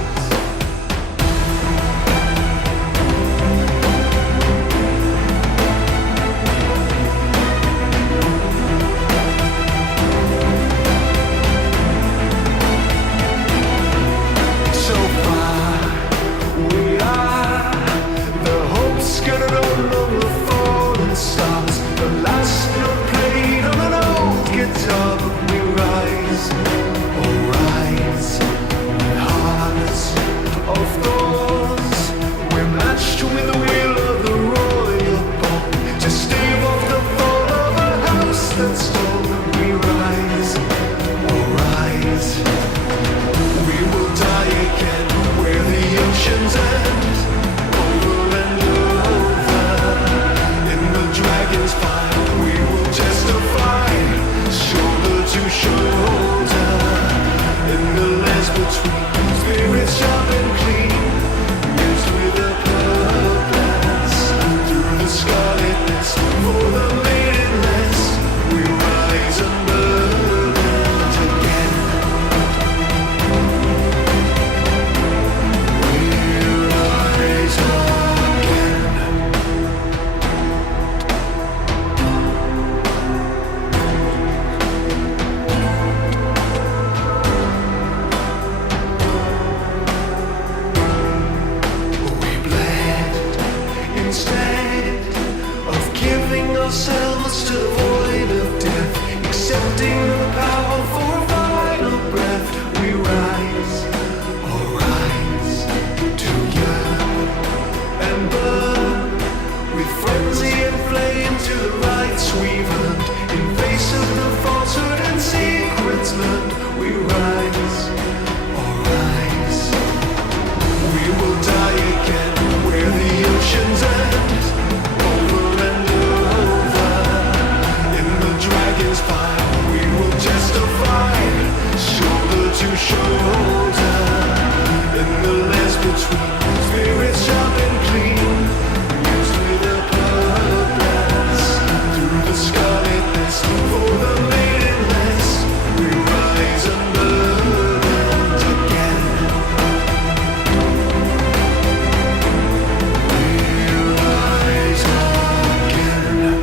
Ourselves to the void of death, accepting the power for a final breath. We rise, all rise, to yearn and burn with frenzy and flame to the rights we've earned. In face of the falsehood and secrets learned, we rise, all rise. We will die again where the oceans end. Fire, we will testify, shoulder to shoulder, in the lands between, spirits sharp and clean, used with a purpose, through the scarlet mist, for the maidenless, we rise unburdened again. We rise again.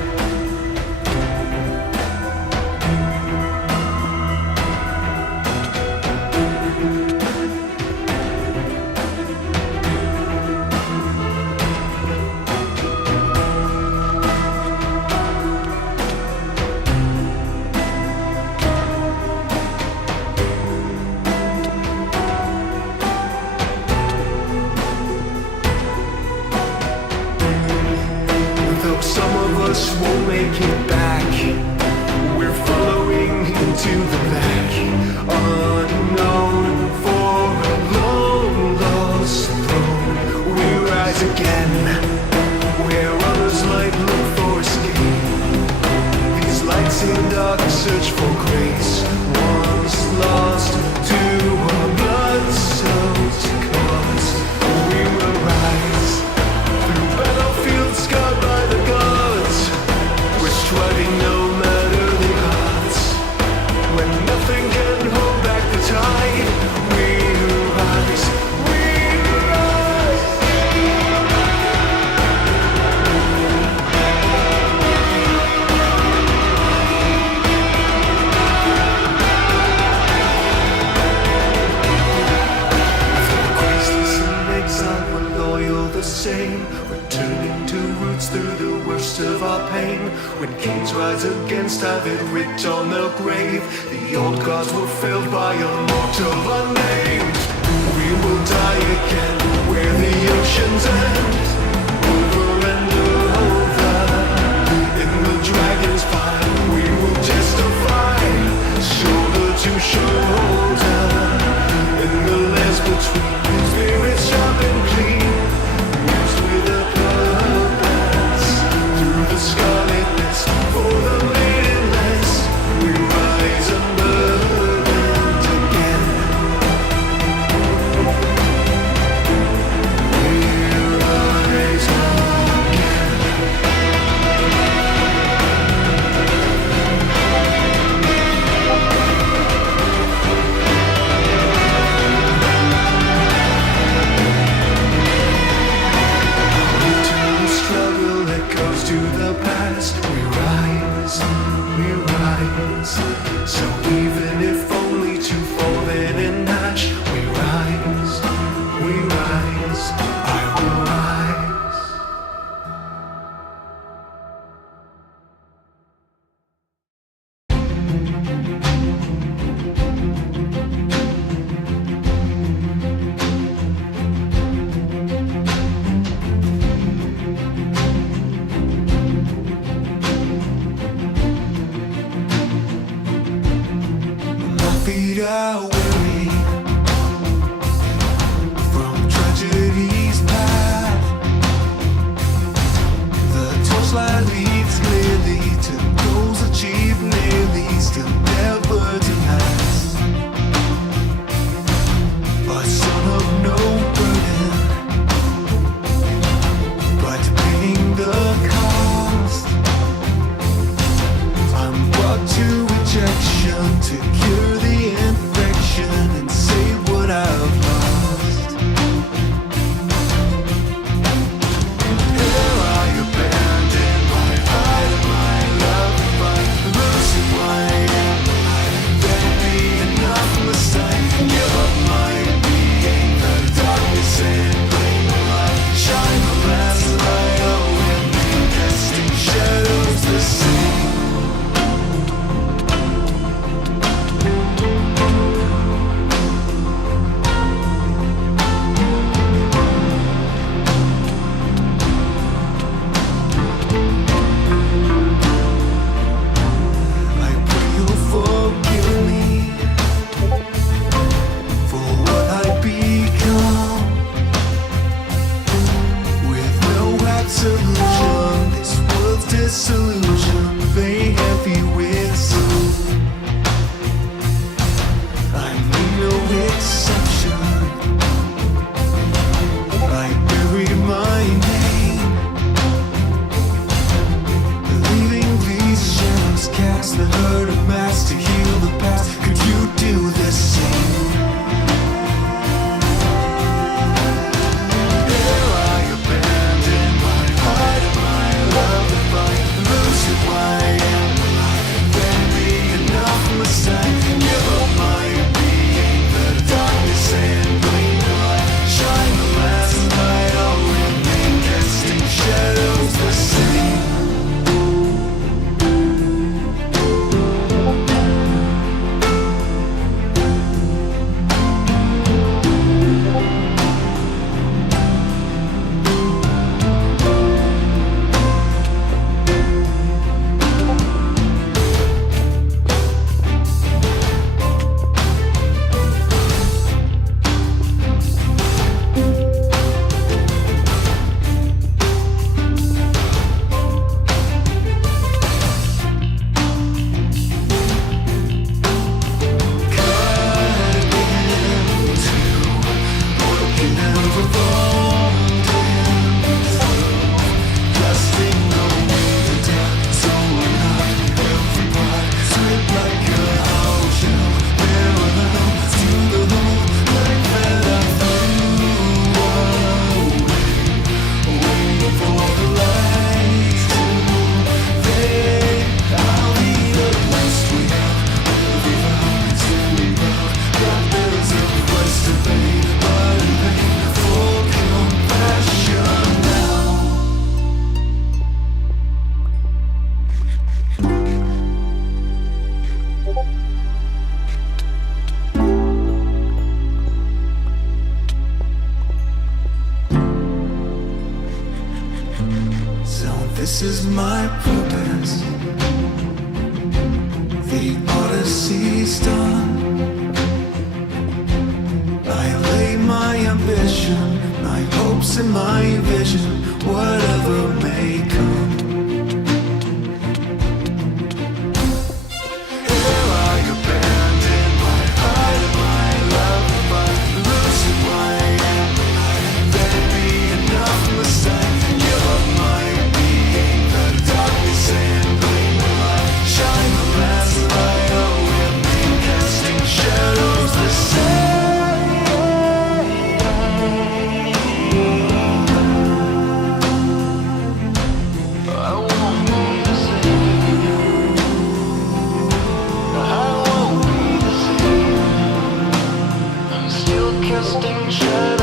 mine. When kings rise against, have it writ on the grave. The old gods were felled by a mortal unnamed. We will die again where the oceans end. Over and over in the dragon's fire, we will testify, shoulder to shoulder, in the lands between. Spirits sharp and clean, used with a purpose. Through the scarlet mist, for the maidenless, we rise unburdened again. We rise again. Struggle echoes to the past. We rise. So even if only to fall in an ash, we rise. I will rise. My feet are weary from tragedy's path. The torchlight leads clearly to goals achieved nearly, still never to last. But son of no burden, but paying the cost. I'm brought to rejection to cure the infection and save what I've lost. Here I abandon my fight and my love fight, losing my am. I This is my purpose. The Odyssey's done. I lay my ambition, my hopes and my vision, whatever may come. Here I abandon my heart and my love, but losing who I am. There'd be enough mistake. Give up my being, the darkness and gleam of light. Shine the last light, oh, with me casting shadows the same. Casting shadows.